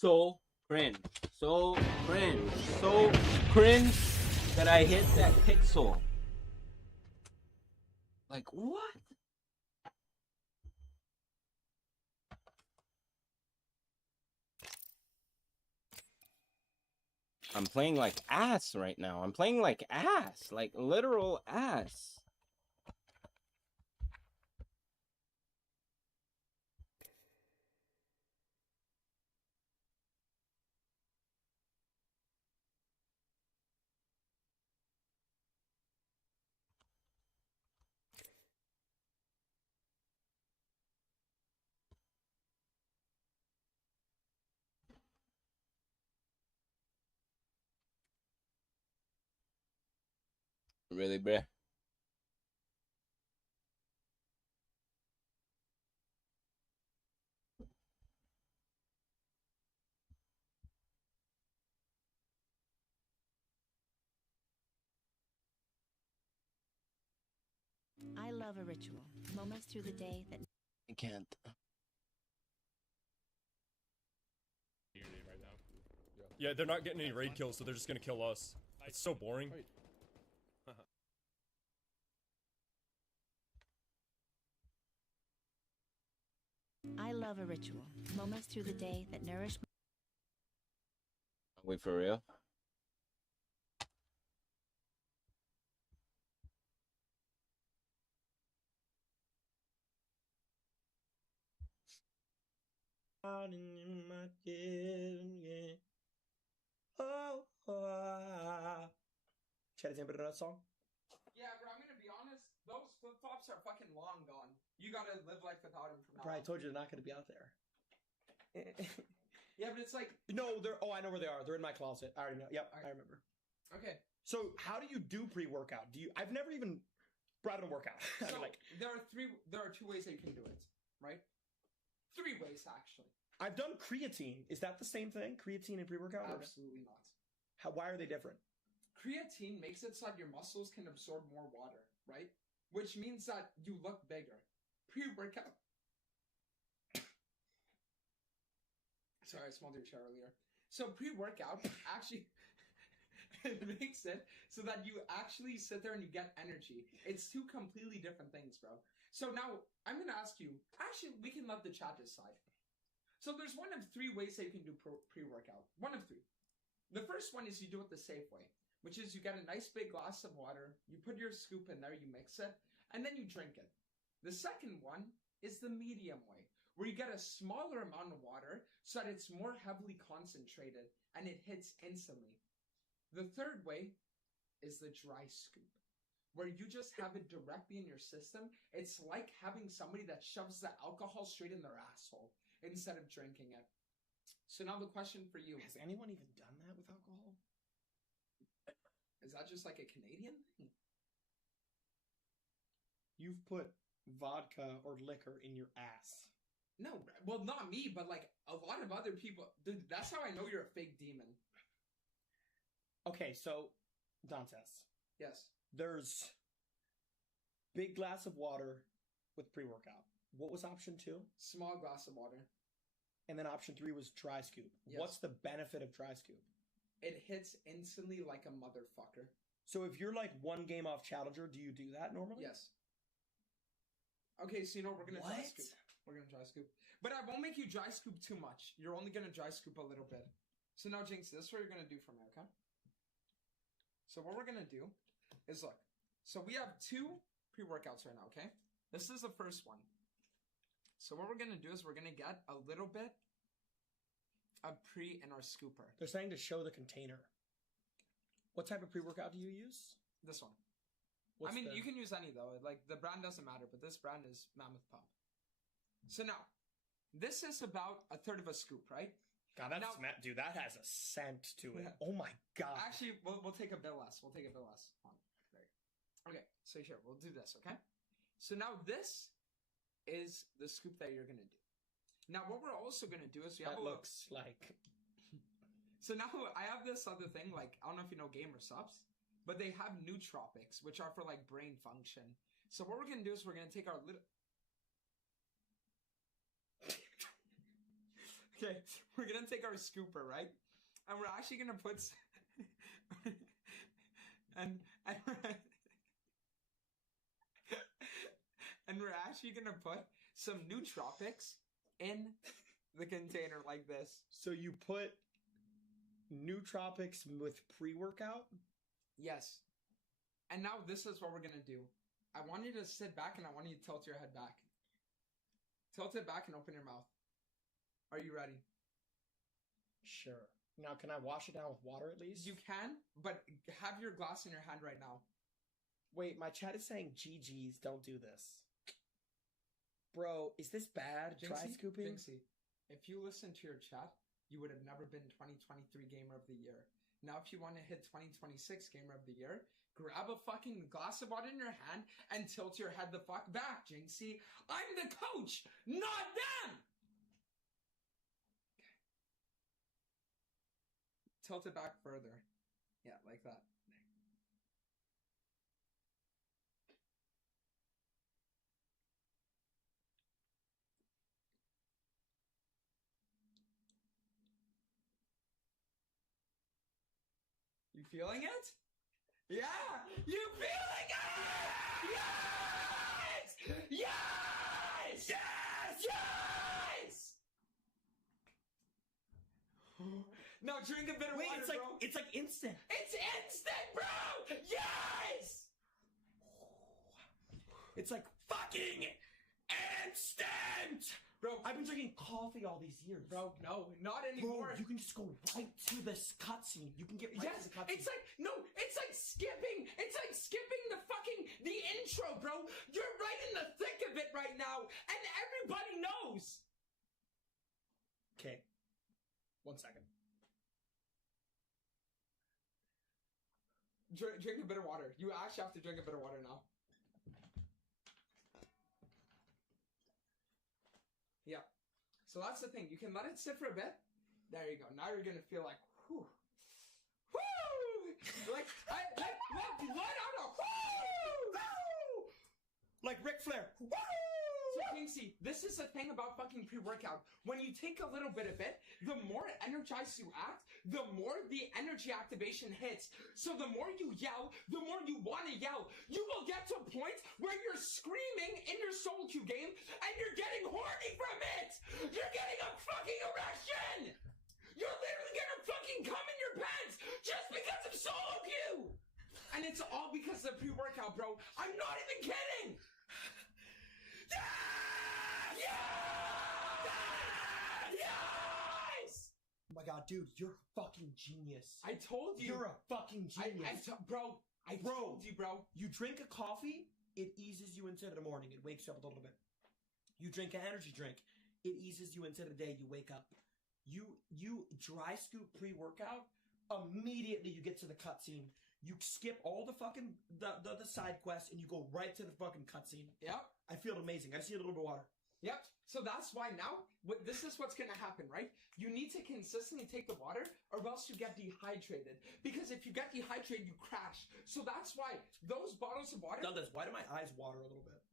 so cringe. So cringe. So cringe that I hit that pixel. Like, what? I'm playing like ass right now. I'm playing like ass. Like literal ass. Really, bruh? I love a ritual. Moments through the day that... I can't. Right now. Yeah, they're not getting any raid kills, so they're just gonna kill us. It's so boring. I love a ritual. Moments through the day that nourish... Wait, for real? Out in my yeah. Oh, Chad, has anybody know that song? Yeah, bro, I'm gonna be honest. Those flip-flops are fucking long gone. You gotta live life without them from now Bro, I on. told you they're not gonna be out there. Yeah, but it's like... No, they're... Oh, I know where they are. They're in my closet. I already know. Yep, I remember. Okay. So, how do you do pre-workout? I've never even brought in a workout. So, like, there are two ways that you can do it, right? 3 ways, actually. I've done creatine. Is that the same thing? Creatine and pre-workout? Absolutely not. Why are they different? Creatine makes it so that your muscles can absorb more water, right? Which means that you look bigger. Pre-workout... Sorry, I smelled your chair earlier. So pre-workout actually... it makes it so that you actually sit there and you get energy. It's 2 completely different things, bro. So now, I'm going to ask you... Actually, we can let the chat decide. So there's one of 3 ways that you can do pre-workout. One of 3. The first one is you do it the safe way, which is you get a nice big glass of water, you put your scoop in there, you mix it, and then you drink it. The second one is the medium way, where you get a smaller amount of water so that it's more heavily concentrated and it hits instantly. The third way is the dry scoop, where you just have it directly in your system. It's like having somebody that shoves the alcohol straight in their asshole instead of drinking it. So now the question for you. Has anyone even done that with alcohol? Is that just like a Canadian thing? You've put vodka or liquor in your ass. No, well, not me, but like a lot of other people. Dude, that's how I know you're a fake demon. Okay, so, Dantes. Yes. There's big glass of water with pre-workout. What was option 2? Small glass of water. And then option 3 was dry scoop. Yes. What's the benefit of dry scoop? It hits instantly like a motherfucker. So if you're like 1 game off Challenger, do you do that normally? Yes. Okay, so you know what? We're gonna dry What? scoop. We're gonna dry scoop. But I won't make you dry scoop too much. You're only gonna dry scoop a little bit. So now, Jinx, this is what you're gonna do for me, okay? So what we're gonna do is look. So we have 2 pre-workouts right now, okay? This is the first one. So what we're gonna do is we're gonna get a little bit of pre in our scooper. They're saying to show the container. What type of pre-workout do you use? This one. What's I mean, the... you can use any though. Like the brand doesn't matter, but this brand is Mammoth Pump. So now, this is about a third of a scoop, right? God, that's dude, that has a scent to it. Oh my god. Actually, we'll take a bit less. We'll take a bit less. There. Okay, so here, we'll do this, okay? So now this is the scoop that you're gonna do. Now, what we're also gonna do is we have that looks like... So now I have this other thing, like, I don't know if you know Gamer Subs, but they have nootropics, which are for, like, brain function. So what we're gonna do is we're gonna take our little... Okay, we're gonna take our scooper, right? And we're actually gonna put and and we're actually gonna put some nootropics in the container like this. So you put nootropics with pre-workout? Yes. And now this is what we're gonna do. I want you to sit back and I want you to tilt your head back. Tilt it back and open your mouth. Are you ready? Sure. Now, can I wash it down with water at least? You can, but have your glass in your hand right now. Wait, my chat is saying GG's, don't do this. Bro, is this bad? Dry scooping? Jinxie, if you listen to your chat, you would have never been 2023 Gamer of the Year. Now, if you want to hit 2026 Gamer of the Year, grab a fucking glass of water in your hand and tilt your head the fuck back, Jinxie. I'm the coach, not them! Tilt it back further. Yeah, like that. You feeling it? Yeah! You feeling it? Yes! Yes! Yes! Yes! Now drink a bit of water, bro. It's like instant. It's instant, bro! Yes! It's like fucking instant! Bro, I've been drinking coffee all these years. Bro, no, not anymore. Bro, you can just go right to this cutscene. You can get right to the cutscene. It's like, no, it's like skipping. It's like skipping the intro, bro. You're right in the thick of it right now, and everybody knows. Okay. 1 second. Drink a bit of water. You actually have to drink a bit of water now. Yeah. So that's the thing. You can let it sit for a bit. There you go. Now you're gonna feel like, whew. Whoo! Like let out a whoo! Like Ric Flair. Woo! So Jinxie, this is the thing about fucking pre-workout. When you take a little bit of it, the more energized you act, the more the energy activation hits. So the more you yell, the more you want to yell. You will get to a point where you're screaming in your solo queue game and you're getting horny from it. You're getting a fucking erection. You're literally gonna fucking come in your pants just because of solo queue. And it's all because of the pre-workout, bro. I'm not even kidding. Yes! Yes! Yes! Oh my god, dude, you're a fucking genius. I told you. You're a fucking genius. Bro, I told you, bro. You drink a coffee, it eases you into the morning. It wakes you up a little bit. You drink an energy drink, it eases you into the day. You wake up. You dry scoop pre-workout, immediately you get to the cutscene. You skip all the fucking the side quests and you go right to the fucking cutscene. Yep. I feel amazing. I just need a little bit of water. Yep. So that's why now, this is what's gonna happen, right? You need to consistently take the water or else you get dehydrated. Because if you get dehydrated, you crash. So that's why those bottles of water... Douglas, why do my eyes water a little bit?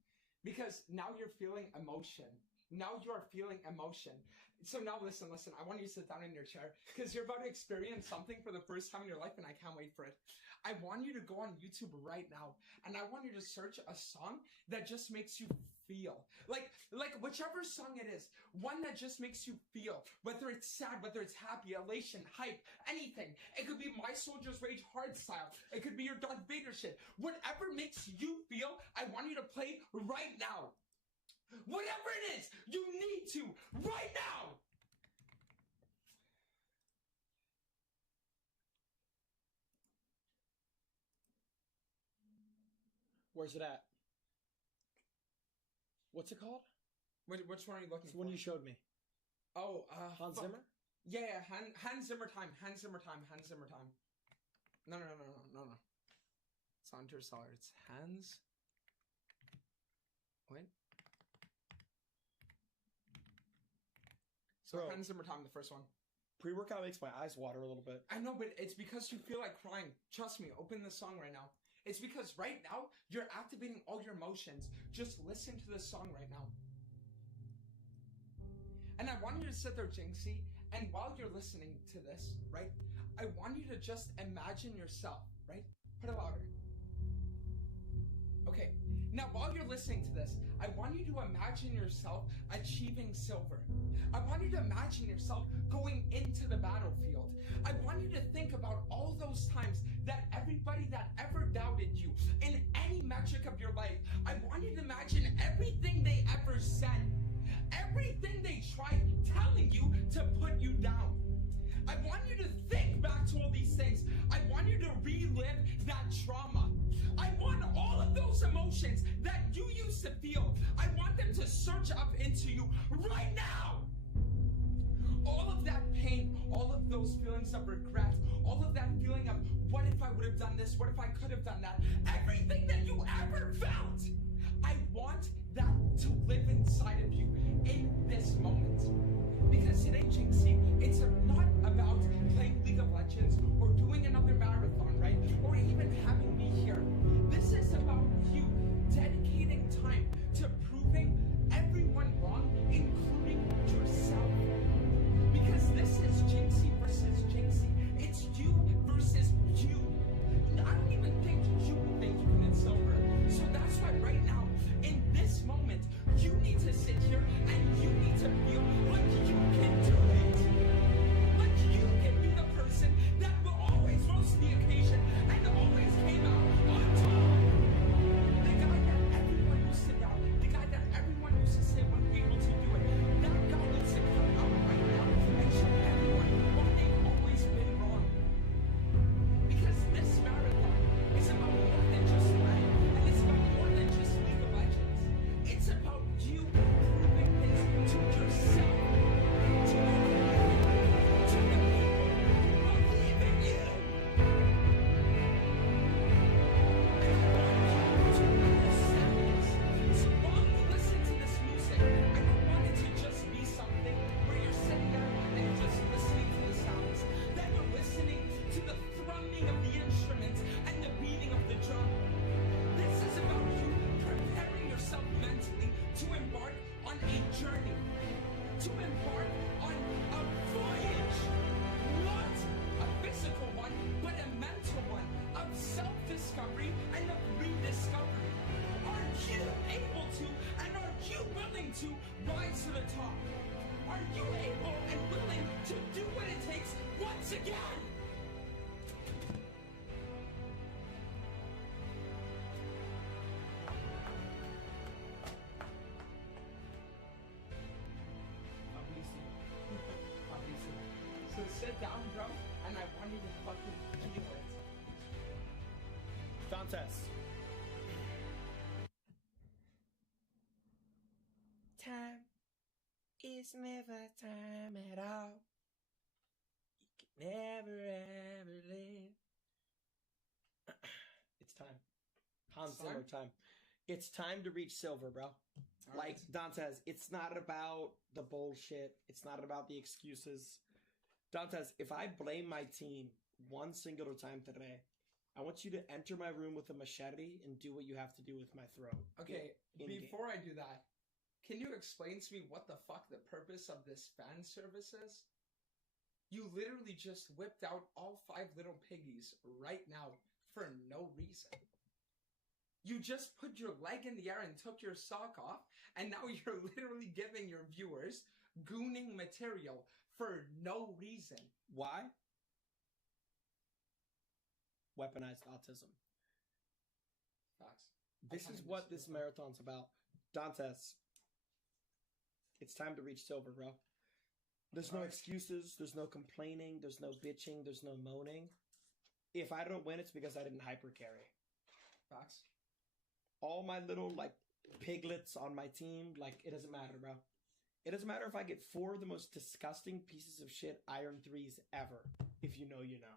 Because now you're feeling emotion. Now you are feeling emotion. So now listen, I want you to sit down in your chair because you're about to experience something for the first time in your life and I can't wait for it. I want you to go on YouTube right now and I want you to search a song that just makes you feel. Like whichever song it is, one that just makes you feel. Whether it's sad, whether it's happy, elation, hype, anything. It could be My Soldier's Rage hardstyle. It could be your Darth Vader shit. Whatever makes you feel, I want you to play right now. Whatever it is, you need to right now. Where's it at? What's it called? Which one are you looking it's for? The one you showed me. Oh, Hans Zimmer? Yeah, Hans Zimmer time. Hans Zimmer time. Hans Zimmer time. No. It's not Interstellar. It's Hans. Wait. So Hans Zimmer time, the first one. Pre-workout makes my eyes water a little bit. I know, but it's because you feel like crying. Trust me, open the song right now. It's because right now, you're activating all your emotions. Just listen to the song right now. And I want you to sit there, Jinxie, and while you're listening to this, right, I want you to just imagine yourself, right? Put it louder. Okay, now while you're listening to this, I want you to imagine yourself achieving silver. I want you to imagine yourself going into the battlefield. I want you to think about all those times that everybody that ever doubted you in any metric of your life, I want you to imagine everything they ever said, everything they tried telling you to put you down. I want you to think back to all these things. I want you to relive that trauma. I want all of those emotions that you used to feel. I want them to surge up into you right now. All of that pain, all of those feelings of regret, all of that feeling of what if I would have done this, what if I could have done that, everything that you ever felt, I want that to live inside of you in this moment. Because today, Jinxie, it's not about playing League of Legends or doing another marathon, right? Or even having me here. This is about you dedicating time to proving everyone wrong, including yourself. Because this is Jinxie versus Jinxie. It's you versus you. I don't even think you think you can hit silver. So that's why right now, in this moment, you need to sit here and you need to feel like you can do it. Like you can be the person that will always rose to the occasion and always came out on top. The guy that everyone used to doubt, the guy that everyone used to say wouldn't be able to do it, that guy needs to come out right now and show everyone why they've always been wrong. Because this marathon is about more than just life, and it's about more than just League of Legends. It's about you proving things to yourself, to the people who believe in you. And I want you to understand this. So while you listen to this music, I don't want it to just be something where you're sitting there and you're just listening to the sounds. That you're listening to the thrumming of the instruments and the beating of the drum. This is about you preparing yourself mentally to embark on a journey, to embark on a voyage, not a physical one, but a mental one of self-discovery and of rediscovery. Are you able to, and are you willing to rise to the top? Are you able and willing to do what it takes once again? Obviously. So sit down, bro, and I want you to fucking feel it. Dantes. Time is never time at all. You can never ever live. It's time. Hans Zimmer time. It's time to reach silver, bro. Like Dantes, it's not about the bullshit. It's not about the excuses. Dantes, if I blame my team one single time today, I want you to enter my room with a machete and do what you have to do with my throat. Okay, In-game. before I do that, can you explain to me what the fuck the purpose of this fan service is? You literally just whipped out all 5 little piggies right now for no reason. You just put your leg in the air and took your sock off, and now you're literally giving your viewers gooning material for no reason. Why? Weaponized autism. Facts. This is what this marathon's about. Dantes, it's time to reach silver, bro. There's no excuses. There's no complaining. There's no bitching. There's no moaning. If I don't win, it's because I didn't hyper carry. Facts. All my little, like, piglets on my team, like, it doesn't matter, bro. It doesn't matter if I get 4 of the most disgusting pieces of shit iron 3s ever. If you know, you know.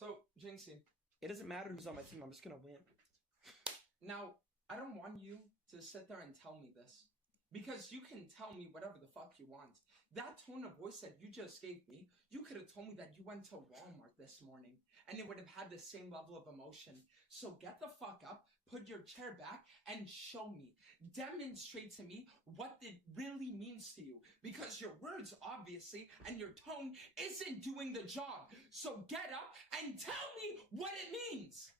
So, Jinxie. It doesn't matter who's on my team. I'm just going to win. Now, I don't want you to sit there and tell me this. Because you can tell me whatever the fuck you want. That tone of voice that you just gave me, you could have told me that you went to Walmart this morning, and it would have had the same level of emotion. So get the fuck up, put your chair back, and show me. Demonstrate to me what it really means to you. Because your words, obviously, and your tone isn't doing the job. So get up and tell me what it means.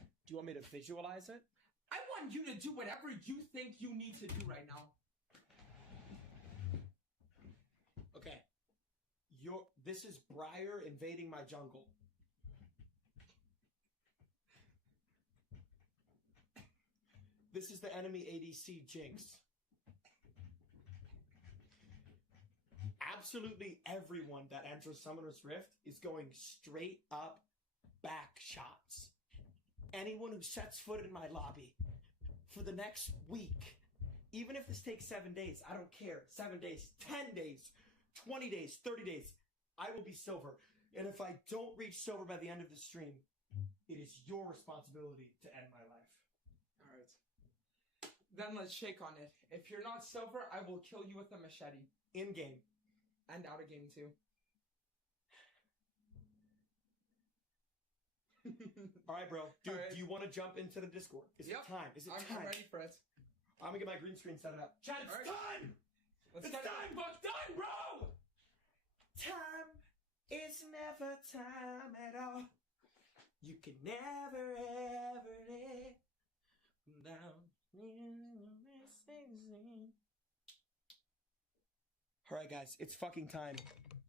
Do you want me to visualize it? I want you to do whatever you think you need to do right now. Okay. This is Briar invading my jungle. This is the enemy ADC Jinx. Absolutely everyone that enters Summoner's Rift is going straight up back shots. Anyone who sets foot in my lobby for the next week, even if this takes 7 days, I don't care. 7 days, 10 days, 20 days, 30 days, I will be silver. And if I don't reach silver by the end of the stream, it is your responsibility to end my life. All right. Then let's shake on it. If you're not silver, I will kill you with a machete. In game. And out of game too. All right, bro. Dude, do you want to jump into the Discord? Is it time? Is it time? I'm ready for it. I'm gonna get my green screen set up. Chat, it's time! Let's It's get it. time, fuck done, bro! Time is never time at all. You can never ever live without Alright, guys, it's fucking time.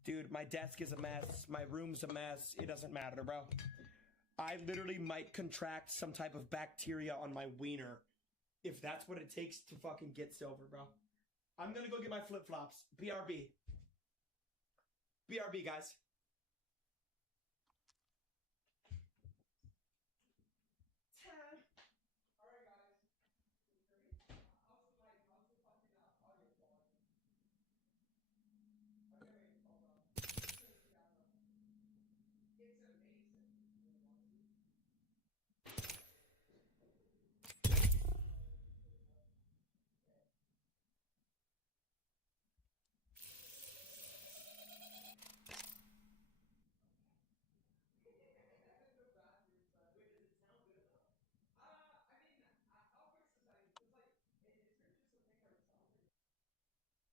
Dude, my desk is a mess. My room's a mess. It doesn't matter, bro. I literally might contract some type of bacteria on my wiener if that's what it takes to fucking get silver, bro. I'm gonna go get my flip-flops. BRB. BRB, guys.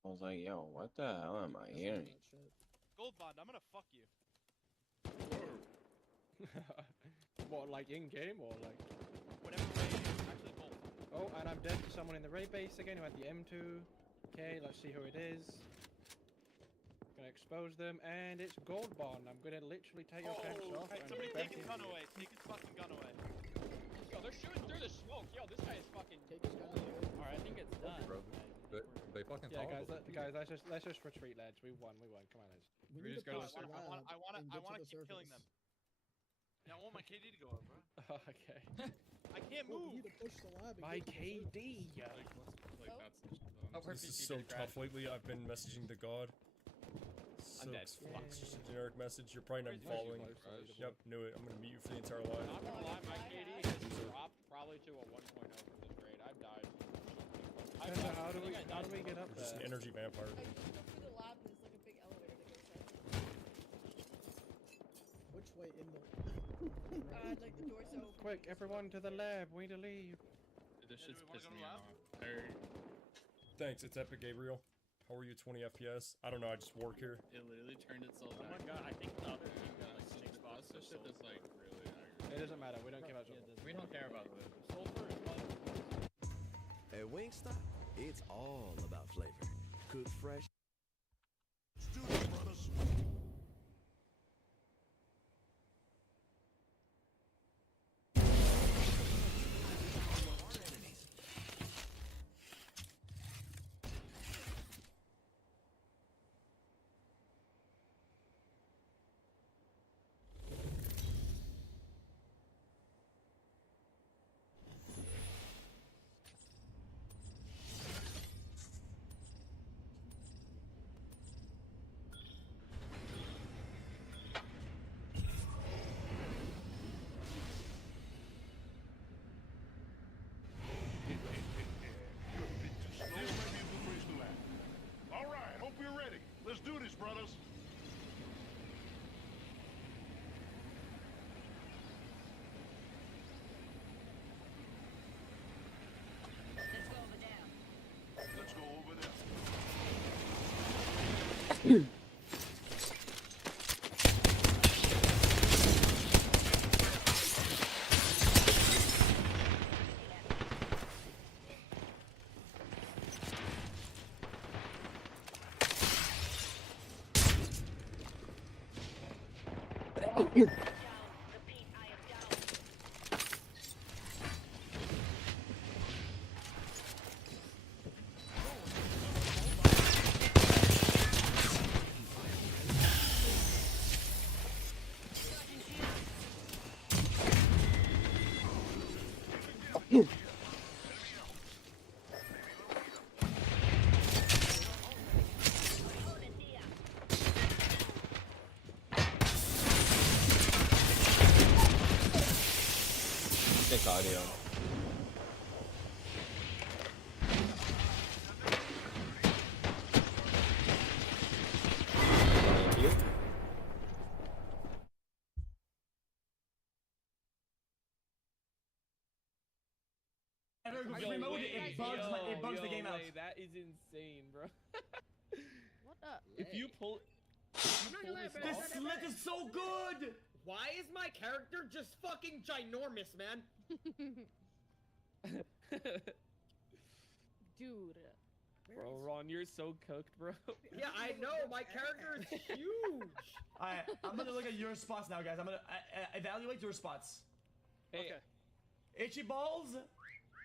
I was like, yo, what the hell am I hearing? Gold Bond, I'm gonna fuck you. What, like in game or like? Whatever way is actually both. Oh, and I'm dead to someone in the raid base again who had the M2. Okay, let's see who it is. Gonna expose them, and it's Gold Bond. I'm gonna literally take your pants off. Hey, and somebody back take his in. gun away. Take his fucking gun away. Yo, they're shooting through the smoke. Yo, this guy is fucking. Take his gun away. Alright, I think it's done. They fucking Yeah, talk. guys, let's just retreat, lads. We won. Come on, lads. We just go to the I wanna keep killing them. Yeah, I want my KD to go up, bro. Okay. I can't move. We need to push the lab. My KD. This is so tough lately. I've been messaging the god. So I'm dead. it's just a generic message. You're probably not following. Yep, knew it. I'm gonna mute you for the entire live. Not gonna lie, my KD has dropped probably to a 1.0 from this raid. I've died. Panda, how do we get up You're just an there? energy vampire. Like, you go through the lab and there's like a big elevator that goes up. Which way in the? Like the door's open. Quick, everyone to the lab. We need to leave. This shit's pissing me off. Thanks, it's Epic Gabriel. How are you, 20 FPS? I don't know, I just work here. It literally turned itself. Oh my god, I think the other team got like 6 spots. This shit is like really aggravating. It doesn't matter. We don't care about We don't care about it. Sulfur is fun. At Wingstop, it's all about flavor. Cooked fresh. Sick audio. Thank you. Remote it bugs the game out. That is insane, bro. What the? If you pull This slit is so good! Why is my character just fucking ginormous, man? Dude. Bro, Ron, you're so cooked, bro. Yeah, I know. My character is huge. Alright, I'm gonna look at your spots now, guys. I'm gonna evaluate your spots. Hey, Itchy balls,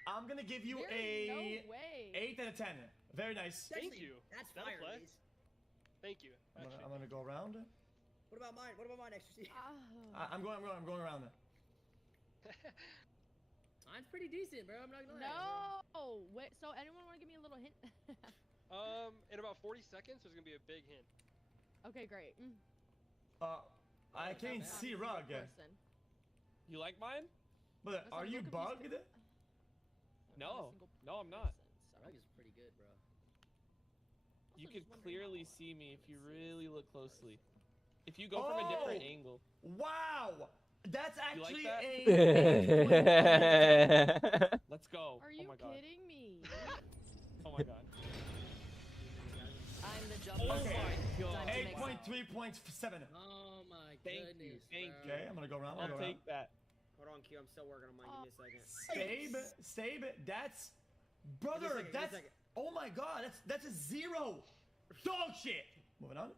I'm gonna give you There's a no way. 8 out of 10. Very nice. Thank you. That's That'll fire, play. Reese. Thank you. I'm gonna go around. What about mine? What about mine, Extra C? I'm going around. Mine's pretty decent, bro. I'm not gonna lie. No. Wait. So anyone want to give me a little hint? In about 40 seconds, there's gonna be a big hint. Okay, great. I can't see Rug. You like mine? But are you bugged? No, I'm not. Rug is pretty good, bro. You could clearly see me if you really look closely. If you go from a different angle. Wow! That's actually that? a... Let's go. Are you oh my god. kidding me? Oh my god. I'm the jump. Okay. 8.3.7. Oh my Thank goodness. you. Thank you. Okay, I'm gonna go around. I'll take that. Hold on, Q. I'm still working on mine. Give me a second. Stabe, that's... Brother, Give me a that's... second. Oh my god, that's a 0! Dog shit! Moving on.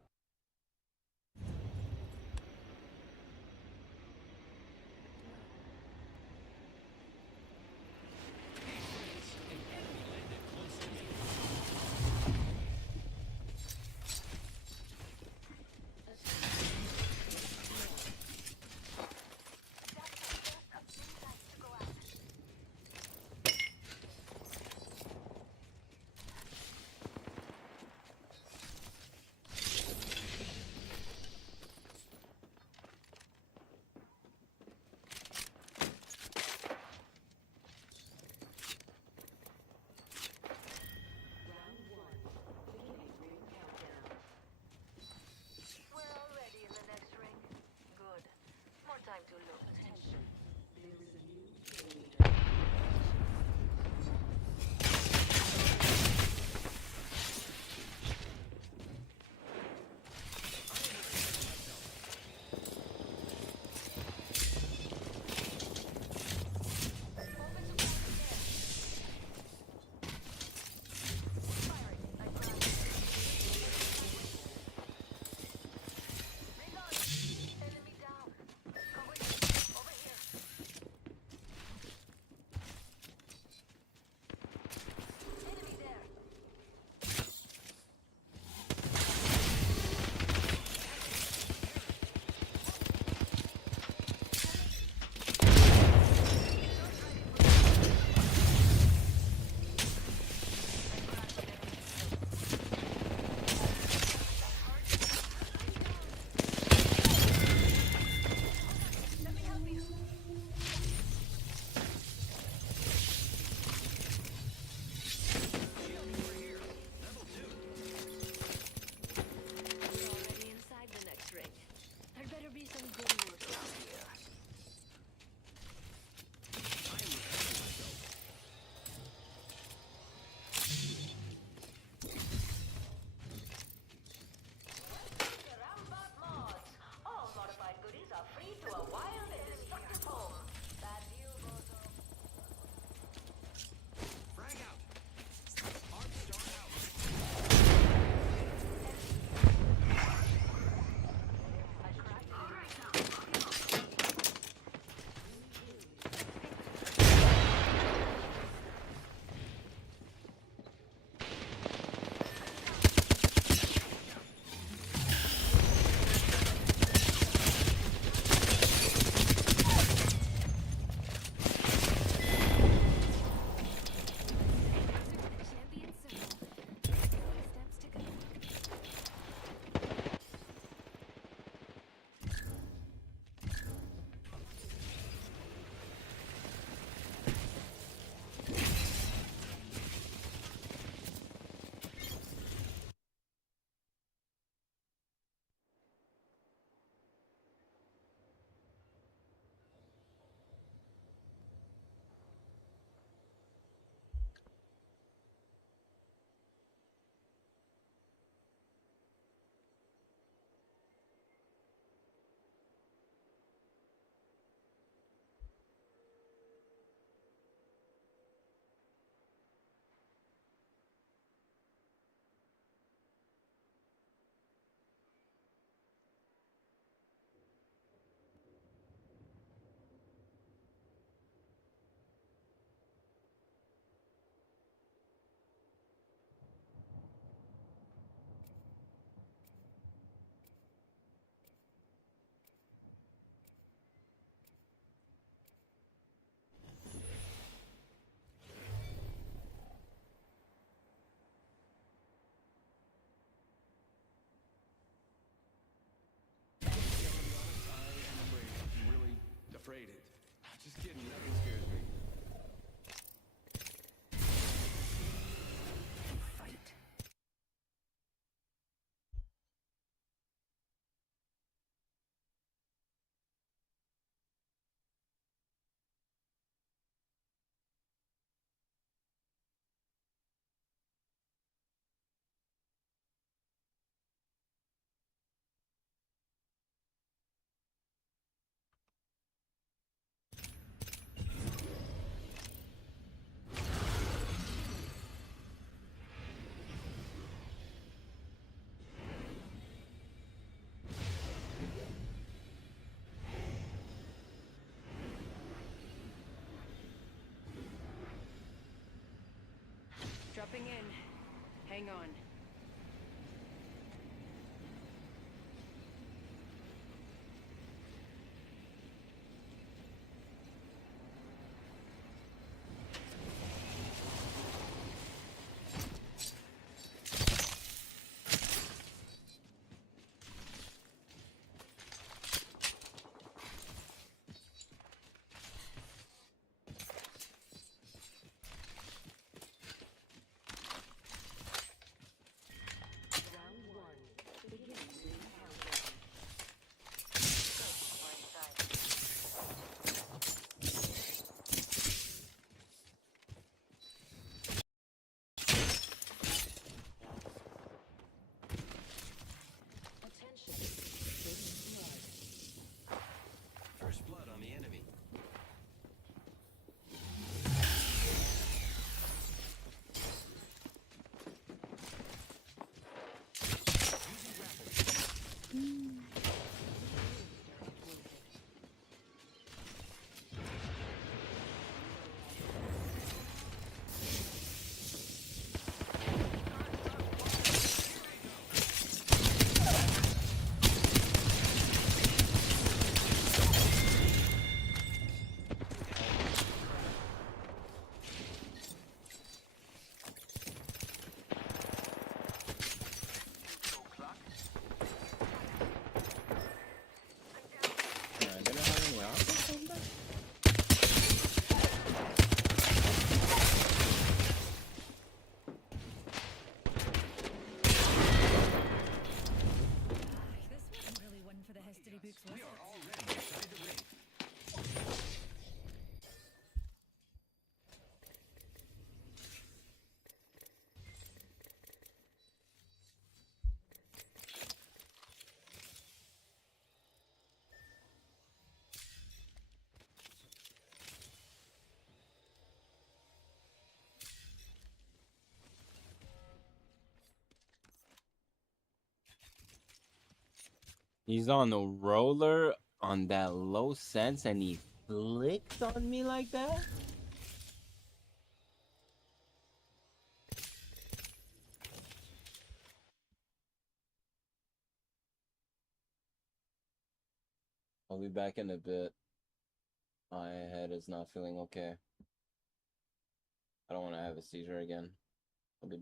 Dropping in. Hang on. First blood on the enemy. He's on a roller on that low sense and he flicked on me like that? I'll be back in a bit. My head is not feeling okay. I don't want to have a seizure again. I'll be back.